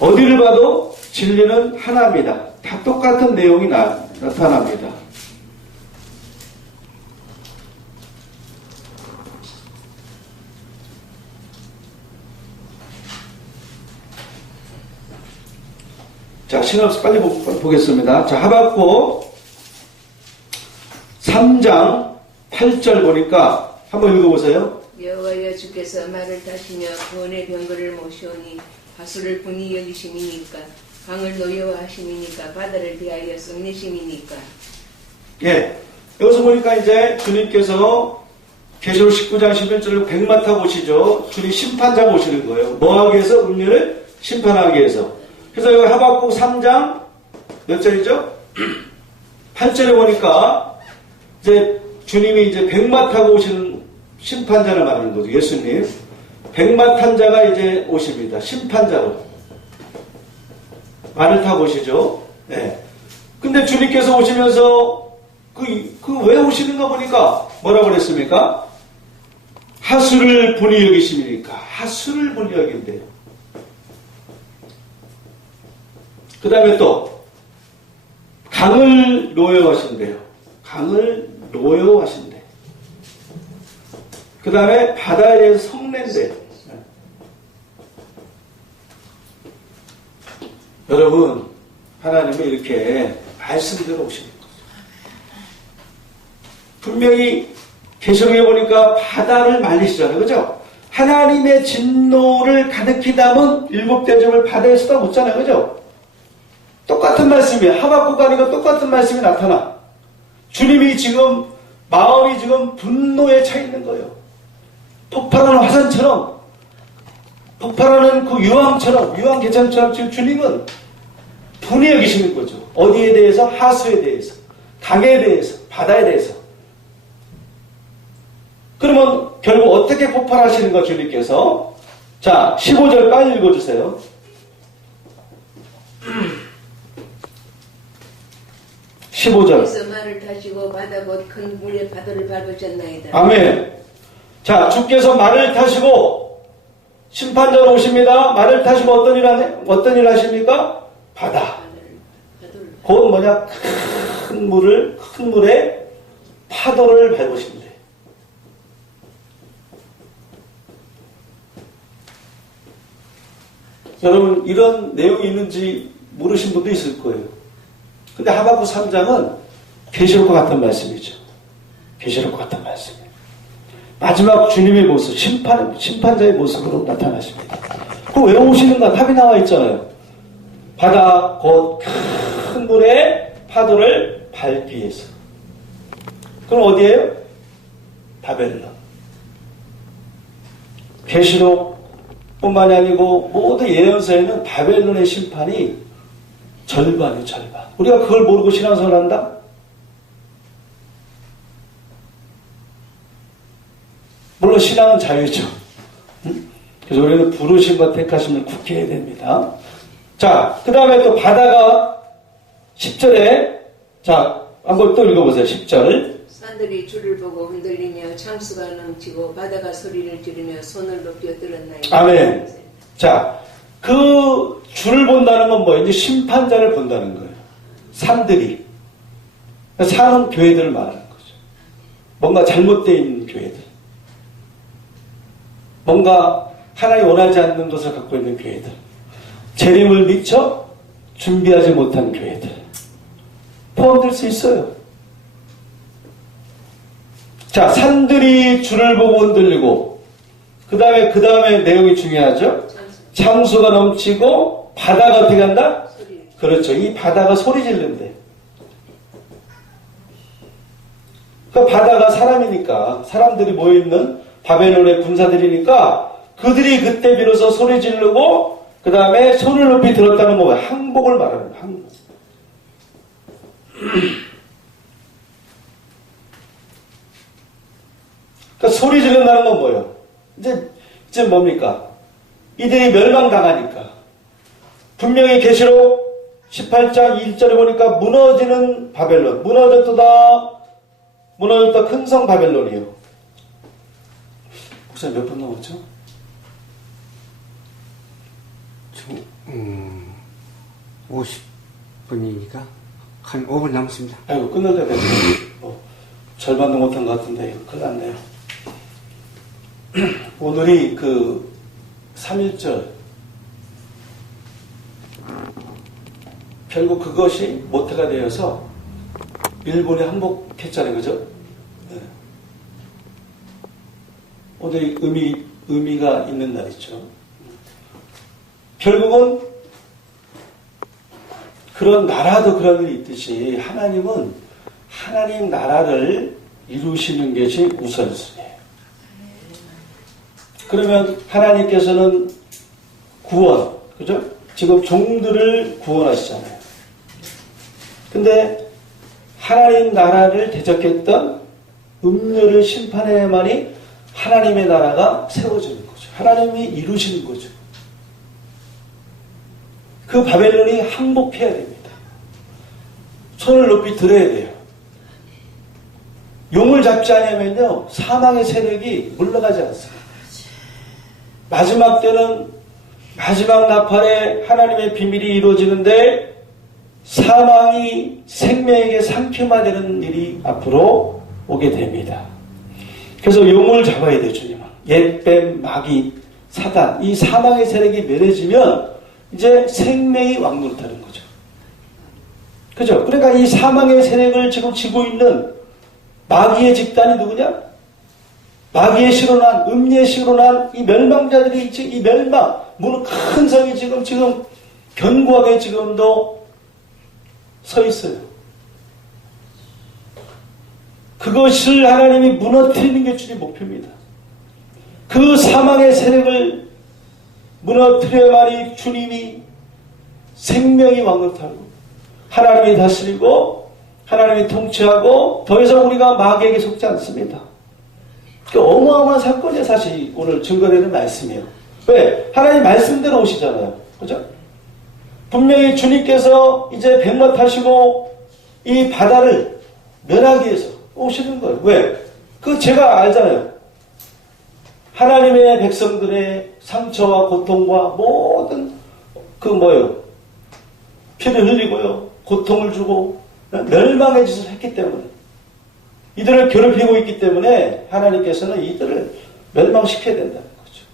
어디를 봐도 진리는 하나입니다. 다 똑같은 내용이 나타납니다. 자, 시간 없어 빨리 보겠습니다. 자, 하박국 3장 8절 보니까 한번 읽어보세요. 여호와여 주께서 말을 타시며 구원의 병거를 모시오니 하수를 분이 여기심이니까 강을 노여워하심이니까 바다를 대하여 썩내심이니까. 예, 여기서 보니까 이제 주님께서 계시록 19장 11절을 백마타 보시죠. 주님 심판자 보시는 거예요. 뭐 하기 위해서? 음료를 심판하기 위해서. 그래서 여기 하박국 3장 몇 절이죠? 8절에 보니까 이제 주님이 이제 백마 타고 오시는 심판자를 말하는 거죠. 예수님. 백마 탄 자가 이제 오십니다. 심판자로. 말을 타고 오시죠. 네. 근데 주님께서 오시면서 왜 오시는가 보니까 뭐라고 그랬습니까? 하수를 분이 여기십니까? 하수를 분이 여긴대요. 그 다음에 또 강을 노여하신대요. 강을 노여하신대. 그 다음에 바다에 대해서 성낸대요. 여러분, 하나님은 이렇게 말씀대로 오시는 거죠. 분명히 계시록에 보니까 바다를 말리시잖아요. 그죠? 하나님의 진노를 가득히 담은 일곱 대접을 바다에 쏟아붓잖아요. 그죠? 똑같은 말씀이에요. 하박국 아니고 똑같은 말씀이 나타나. 주님이 지금 마음이 지금 분노에 차 있는 거예요. 폭발하는 화산처럼, 폭발하는 그 유황처럼, 유황개천처럼 지금 주님은 분이 여기시는 거죠. 어디에 대해서? 하수에 대해서, 강에 대해서, 바다에 대해서. 그러면 결국 어떻게 폭발하시는가 주님께서? 자, 15절 빨리 읽어주세요. 15절. 그래서 말을 타시고 바다 곧 큰 물의 파도를 밟으셨나이다. 아멘. 자, 주께서 말을 타시고 심판자로 오십니다. 말을 타시고 어떤 일 하십니까? 바다. 곧 뭐냐? 큰 물에 파도를 밟으신대. 여러분, 이런 내용이 있는지 모르신 분도 있을 거예요. 근데 하박국 3장은 계시록과 같은 말씀이죠. 계시록과 같은 말씀이에요. 마지막 주님의 모습, 심판자의 모습으로 나타나십니다. 그럼 왜 오시는가? 답이 나와 있잖아요. 바다 곧 큰 물에 파도를 밟기 위해서. 그럼 어디예요? 바벨론. 계시록뿐만이 아니고 모든 예언서에는 바벨론의 심판이 절반이에요, 절반. 우리가 그걸 모르고 신앙생활 한다? 물론 신앙은 자유죠. 그래서 우리는 부르심과 택하심을 굳게 해야 됩니다. 자, 그 다음에 또 바다가 10절에, 자, 한번 또 읽어보세요. 10절. 산들이 주를 보고 흔들리며 창수가 넘치고 바다가 소리를 지르며 손을 높여 들었나이다. 아멘. 자, 그 주를 본다는 건 뭐예요? 이제 심판자를 본다는 거예요. 산들이. 산은 교회들을 말하는 거죠. 뭔가 잘못되어 있는 교회들. 뭔가 하나님 원하지 않는 것을 갖고 있는 교회들. 재림을 미처 준비하지 못한 교회들. 포함될 수 있어요. 자, 산들이 주를 보고 흔들리고, 그 다음에 내용이 중요하죠? 창수가 넘치고, 바다가 어떻게 한다? 그렇죠. 이 바다가 소리 지른대. 그 바다가 사람이니까, 사람들이 모여있는 바벨론의 군사들이니까, 그들이 그때 비로소 소리 지르고, 그 다음에 손을 높이 들었다는 거예요. 항복을 말하는 거예요. 항복. 그러니까 소리 지른다는 건 뭐예요? 이제 뭡니까? 이들이 멸망당하니까. 분명히 계시록 18장 1절에 보니까 무너지는 바벨론. 무너졌다 큰 성 바벨론이요. 혹시 몇 분 남았죠? 50분이니까 한 5분 남았습니다. 아이고, 끝나야 되네. 절반도 못한 것 같은데, 이거 큰일 났네요. 오늘이 그 3.1절. 결국 그것이 모태가 되어서 일본에 항복했잖아요. 그죠? 네. 오늘이 의미가 있는 날이죠. 결국은 그런 나라도 그런 일이 있듯이 하나님은 하나님 나라를 이루시는 것이 우선순위예요. 그러면 하나님께서는 구원, 그죠? 지금 종들을 구원하시잖아요. 근데 하나님 나라를 대적했던 음녀를 심판해야만이 하나님의 나라가 세워지는 거죠. 하나님이 이루시는 거죠. 그 바벨론이 항복해야 됩니다. 손을 높이 들어야 돼요. 용을 잡지 않으면요, 사망의 세력이 물러가지 않습니다. 마지막 때는 마지막 나팔에 하나님의 비밀이 이루어지는데 사망이 생명에게 상표화되는 일이 앞으로 오게 됩니다. 그래서 용을 잡아야 돼요, 주님은. 옛뱀, 마귀, 사단, 이 사망의 세력이 멸해지면 이제 생명이 왕노릇하는 거죠. 그죠? 그러니까 이 사망의 세력을 지금 지고 있는 마귀의 집단이 누구냐? 마귀의 시로 난, 음녀의 시로 난 이 멸망자들이 이 멸망, 무슨 큰 성이 지금 견고하게 지금도 서 있어요. 그것을 하나님이 무너뜨리는 게 주님 목표입니다. 그 사망의 세력을 무너뜨려야만이 주님이 생명이 왕노릇하고 하나님이 다스리고 하나님이 통치하고 더 이상 우리가 마귀에게 속지 않습니다. 어마어마한 사건이에요. 사실 오늘 증거되는 말씀이에요. 왜? 하나님 말씀대로 오시잖아요. 그죠? 분명히 주님께서 이제 백마 타시고 이 바다를 멸하기 위해서 오시는 거예요. 왜? 그 제가 알잖아요. 하나님의 백성들의 상처와 고통과 모든 피를 흘리고요. 고통을 주고 멸망의 짓을 했기 때문에 이들을 괴롭히고 있기 때문에 하나님께서는 이들을 멸망시켜야 된다는 거죠.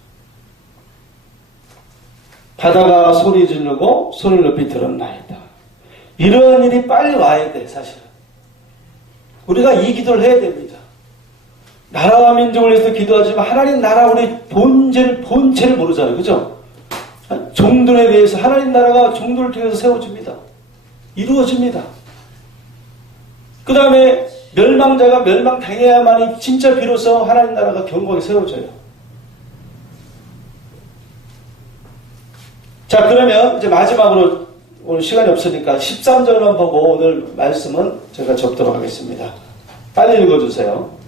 바다가 소리 지르고 손을 높이 들었나이다. 이러한 일이 빨리 와야 돼, 사실은. 우리가 이 기도를 해야 됩니다. 나라와 민족을 위해서 기도하지만 하나님 나라 우리 본체를 모르잖아요. 그죠? 종들에 대해서 하나님 나라가 종들을 통해서 세워집니다. 이루어집니다. 그 다음에 멸망자가 멸망당해야만이 진짜 비로소 하나님 나라가 견고하게 세워져요. 자, 그러면 이제 마지막으로 오늘 시간이 없으니까 13절만 보고 오늘 말씀은 제가 접도록 하겠습니다. 빨리 읽어주세요.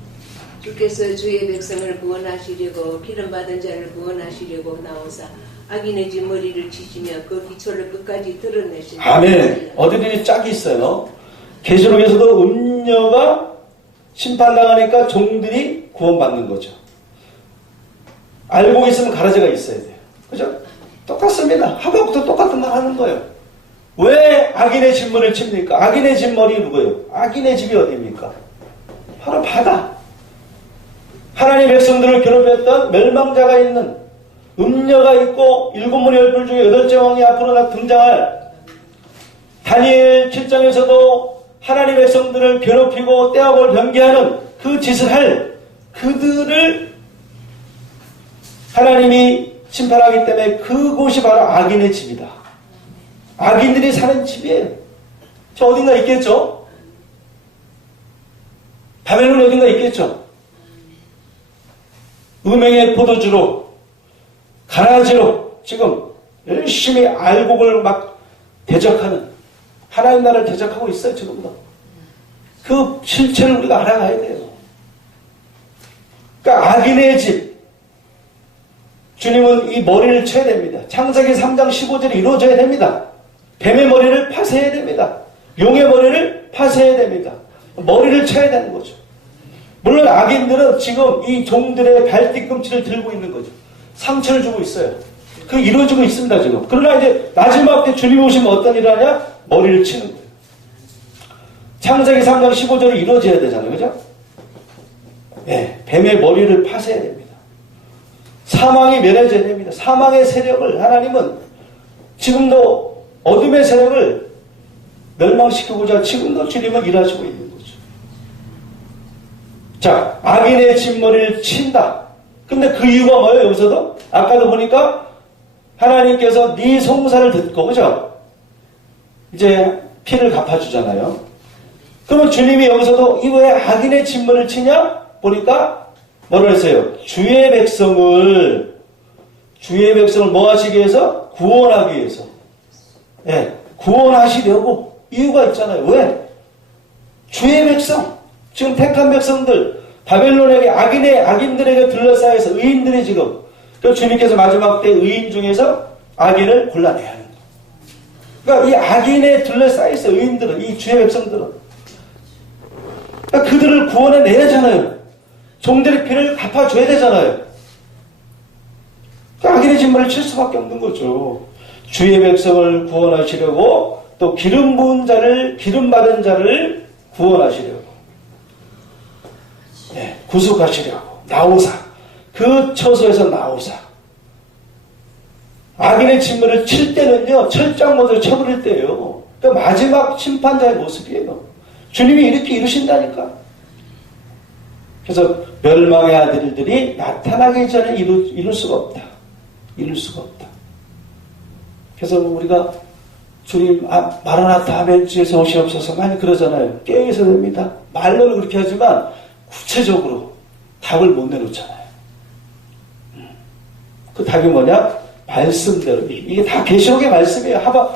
주께서 주의 백성을 구원하시려고 기름받은 자를 구원하시려고 나오사 악인의 집 머리를 치시며 그 기초를 끝까지 드러내시는 아멘. 어디든지 짝이 있어요. 계시록에서도 음녀가 심판당하니까 종들이 구원받는 거죠. 알고 있으면 가라지가 있어야 돼요. 그죠? 똑같습니다. 하박국도 똑같은 말 하는 거예요. 왜 악인의 집머리를 칩니까? 악인의 집머리 누구예요? 악인의 집이 어디입니까? 바로 바다. 하나님 백성들을 괴롭혔던 멸망자가 있는 음녀가 있고 7문의 열불 중에 8째 왕이 앞으로 등장할 다니엘 7장에서도 하나님 백성들을 괴롭히고 떼어볼 변개하는 그 짓을 할 그들을 하나님이 심판하기 때문에 그곳이 바로 악인의 집이다. 악인들이 사는 집이에요. 저 어딘가 있겠죠? 바벨론 어딘가 있겠죠? 음행의 포도주로 가라지로 지금 열심히 알곡을 막 대적하는 하나님 나라를 대적하고 있어요. 지금도. 그 실체를 우리가 알아가야 돼요. 그러니까 악인의 집 주님은 이 머리를 쳐야 됩니다. 창세기 3장 15절이 이루어져야 됩니다. 뱀의 머리를 파쇄해야 됩니다. 용의 머리를 파쇄해야 됩니다. 머리를 쳐야 되는 거죠. 물론 악인들은 지금 이 종들의 발뒤꿈치를 들고 있는 거죠. 상처를 주고 있어요. 그 이루어지고 있습니다, 지금. 그러나 이제 마지막 때 주님 오시면 어떤 일을 하냐? 머리를 치는 거예요. 창세기 3장 15절이 이루어져야 되잖아요. 그죠? 네, 뱀의 머리를 파쇄해야 됩니다. 사망이 멸해져야 됩니다. 사망의 세력을 하나님은 지금도 어둠의 세력을 멸망시키고자 지금도 주님은 일하시고 있는 거죠. 자, 악인의 집머리를 친다. 근데 그 이유가 뭐예요? 여기서도? 아까도 보니까 하나님께서 네 송사를 듣고, 그죠? 이제 피를 갚아주잖아요. 그러면 주님이 여기서도 이 왜 악인의 진물을 치냐? 보니까 뭐라 했어요? 주의 백성을 뭐 하시기 위해서? 구원하기 위해서. 예, 구원하시려고 이유가 있잖아요. 왜? 주의 백성, 지금 택한 백성들, 바벨론에게 악인들에게 둘러싸여서 의인들이 지금, 그 주님께서 마지막 때 의인 중에서 악인을 골라내야 하는 거예요. 그러니까 이 악인에 둘러싸여서 의인들은, 이 주의 백성들은, 그러니까 그들을 구원해내야 하잖아요. 종들의 피를 갚아줘야 되잖아요. 그러니까 악인의 진물을 칠 수밖에 없는 거죠. 주의 백성을 구원하시려고 또 기름 받은 자를 구원하시려고, 네, 구속하시려고 나오사, 그 처소에서 나오사. 악인의 진물을 칠 때는요, 철장 못을 쳐버릴 때예요. 그러니까 마지막 심판자의 모습이에요. 주님이 이렇게 이루신다니까. 그래서 멸망의 아들들이 나타나기 전에 이룰 수가 없다. 이룰 수가 없다. 그래서 우리가 주님 마라나타 아멘 주에서 오시옵소서 많이 그러잖아요. 깨어서 됩니다. 말로는 그렇게 하지만 구체적으로 답을 못 내놓잖아요. 그 답이 뭐냐? 말씀대로. 이게 다 계시록의 말씀이에요.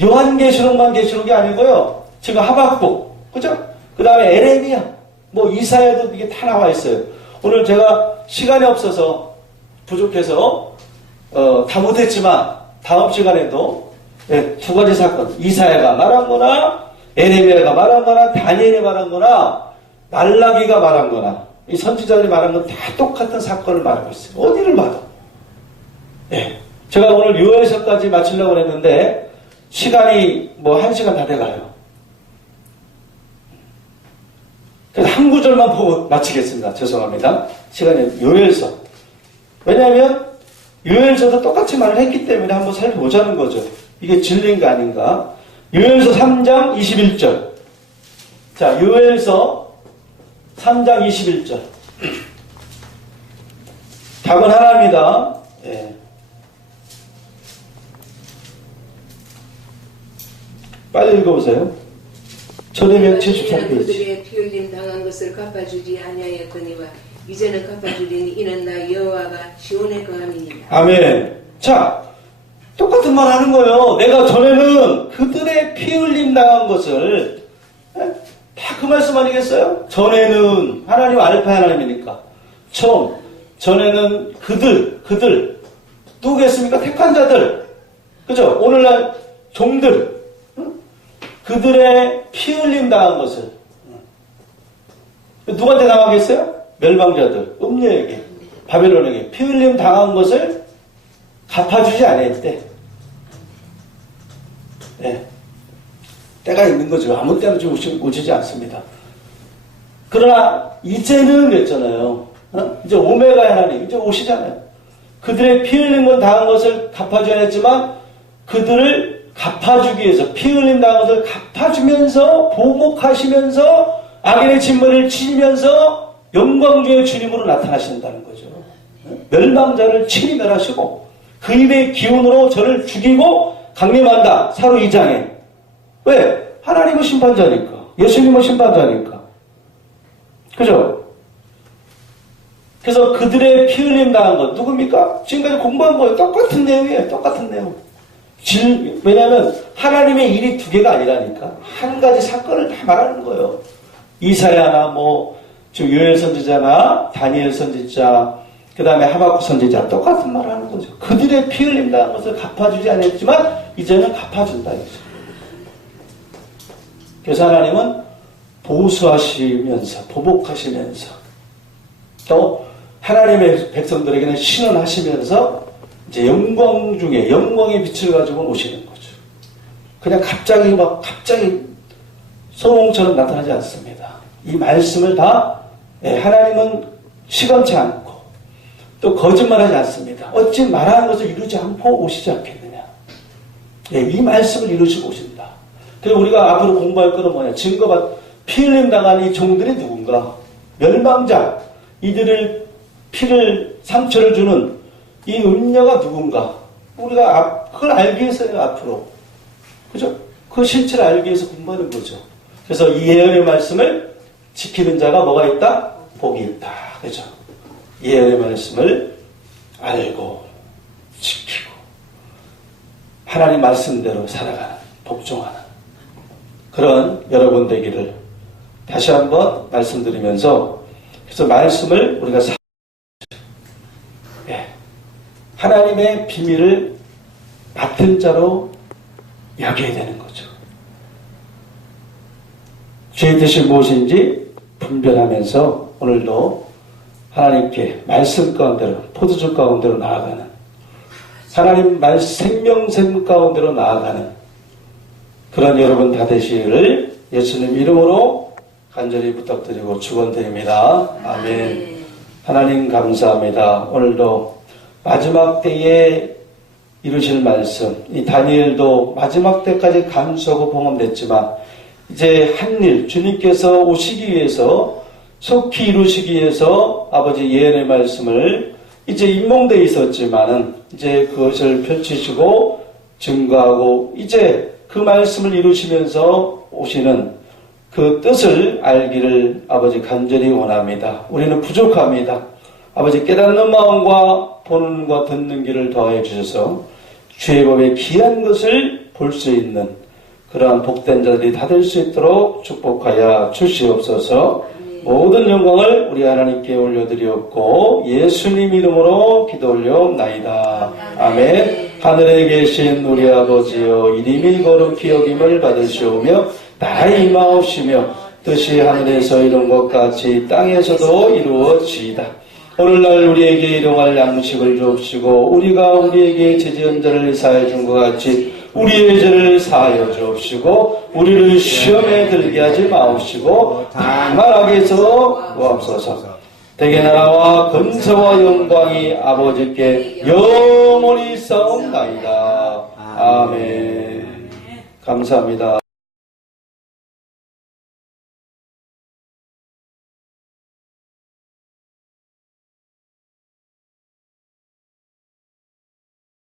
요한계시록만 계시록이 아니고요. 지금 하박국, 그죠? 그 다음에 에레미야, 뭐 이사야도 이게 다 나와 있어요. 오늘 제가 시간이 없어서 부족해서 다 못했지만 다음 시간에도 두 가지 사건, 이사야가 말한 거나 에레미야가 말한 거나 다니엘이 말한 거나 말라기가 말한 거나 이 선지자들이 말한 건 다 똑같은 사건을 말하고 있어요. 어디를 봐도. 예. 제가 오늘 요엘서까지 마치려고 했는데 시간이 뭐 1시간 다 돼가요. 그래서 한 구절만 보고 마치겠습니다. 죄송합니다. 시간이 요엘서. 왜냐하면 요엘서도 똑같이 말을 했기 때문에 한번 살펴보자는 거죠. 이게 진리인가 아닌가. 요엘서 3장 21절. 자, 요엘서 3장 21절. 답은 하나입니다. 예. 빨리 읽어보세요. 1273페이지. 그들의 피 흘림 당한 것을 갚아주지 아니하였거니와 이제는 갚아주리니 이는 나 여호와가 시온에 거함이니라. 아멘. 자, 똑같은 말 하는 거예요. 내가 전에는 그들의 피 흘림 당한 것을, 다 그 말씀 아니겠어요? 전에는 하나님 알파 하나님이니까. 전에는 그들 누구겠습니까? 택한 자들, 그죠? 오늘날 종들, 그들의 피 흘림 당한 것을 누구한테 당하겠어요? 멸망자들, 음녀에게, 바벨론에게 피 흘림 당한 것을 갚아주지 않았대. 네. 때가 있는 거죠. 아무 때나 좀 오시지 않습니다. 그러나 이제는 그랬잖아요. 이제 오메가의 하나님 이제 오시잖아요. 그들의 피 흘린 건 당한 것을 갚아주지 않았지만 그들을 갚아주기 위해서 피 흘림 당한 것을 갚아주면서 보복하시면서 악인의 진물을 치면서 영광중의 주님으로 나타나신다는 거죠. 멸망자를 친히 멸하시고 그 입의 기운으로 저를 죽이고 강림한다. 사로 2장에. 왜? 하나님은 심판자니까. 예수님은 심판자니까. 그죠? 그래서 그들의 피 흘림 당한 것 누굽니까? 지금까지 공부한 거예요. 똑같은 내용이에요. 똑같은 내용. 왜냐하면 하나님의 일이 두 개가 아니라니까. 한 가지 사건을 다 말하는 거예요. 이사야나 지금 요엘 선지자나 다니엘 선지자, 그 다음에 하박국 선지자 똑같은 말을 하는 거죠. 그들의 피 흘림 당한 것을 갚아주지 않았지만 이제는 갚아준다 이거죠. 그래서 하나님은 보수하시면서 보복하시면서 또 하나님의 백성들에게는 신원하시면서 이제 영광 중에 영광의 빛을 가지고 오시는 거죠. 그냥 갑자기 소몽처럼 나타나지 않습니다. 이 말씀을 다 하나님은 시건치 않고 또 거짓말하지 않습니다. 어찌 말하는 것을 이루지 않고 오시지 않겠느냐. 이 말씀을 이루시고 오신다. 그리고 우리가 앞으로 공부할 것은 뭐냐. 증거가 피 흘림 당한 이 종들이 누군가. 멸망자. 이들을 상처를 주는 이 음녀가 누군가. 우리가 그걸 알기 위해서요, 앞으로. 그죠? 그 실체를 알기 위해서 공부하는 거죠. 그래서 이 예언의 말씀을 지키는 자가 뭐가 있다? 복이 있다. 그죠? 예언의 말씀을 알고 지키고 하나님 말씀대로 살아가는, 복종하는 그런 여러분 되기를 다시 한번 말씀드리면서, 그래서 말씀을 우리가 하나님의 비밀을 맡은 자로 여겨야 되는 거죠. 죄의 뜻이 무엇인지 분별하면서 오늘도 하나님께 말씀 가운데로, 포도주 가운데로 나아가는, 하나님 생명샘 가운데로 나아가는 그런 여러분 다 되시기를 예수님 이름으로 간절히 부탁드리고 축원드립니다. 아멘. 하나님 감사합니다. 오늘도 마지막 때에 이루실 말씀, 이 다니엘도 마지막 때까지 감수하고 봉헌됐지만 이제 한 일, 주님께서 오시기 위해서 속히 이루시기 위해서 아버지 예언의 말씀을 이제 임몽되어 있었지만은 이제 그것을 펼치시고 증거하고 이제 그 말씀을 이루시면서 오시는 그 뜻을 알기를 아버지 간절히 원합니다. 우리는 부족합니다. 아버지 깨닫는 마음과 보는 것 듣는 길을 더해 주셔서 주의 법의 귀한 것을 볼 수 있는 그러한 복된 자들이 다 될 수 있도록 축복하여 주시옵소서. 모든 영광을 우리 하나님께 올려드리옵고 예수님 이름으로 기도 올려옵나이다. 아멘. 하늘에 계신 우리 아버지여, 이름이 거룩히 여김을 받으시오며 나라의 임하옵시며 뜻이 하늘에서 이룬 것 같이 땅에서도 이루어지이다. 오늘날 우리에게 일용할 양식을 주옵시고 우리가 우리에게 죄지은 자를 사하여 준 것 같이 우리의 죄를 사하여 주옵시고 우리를 시험에 들게 하지 마옵시고 다만 악에서 구하옵소서. 대개 나라와 근세와 영광이 아버지께 영원히 있사옵나이다. 아멘. 감사합니다.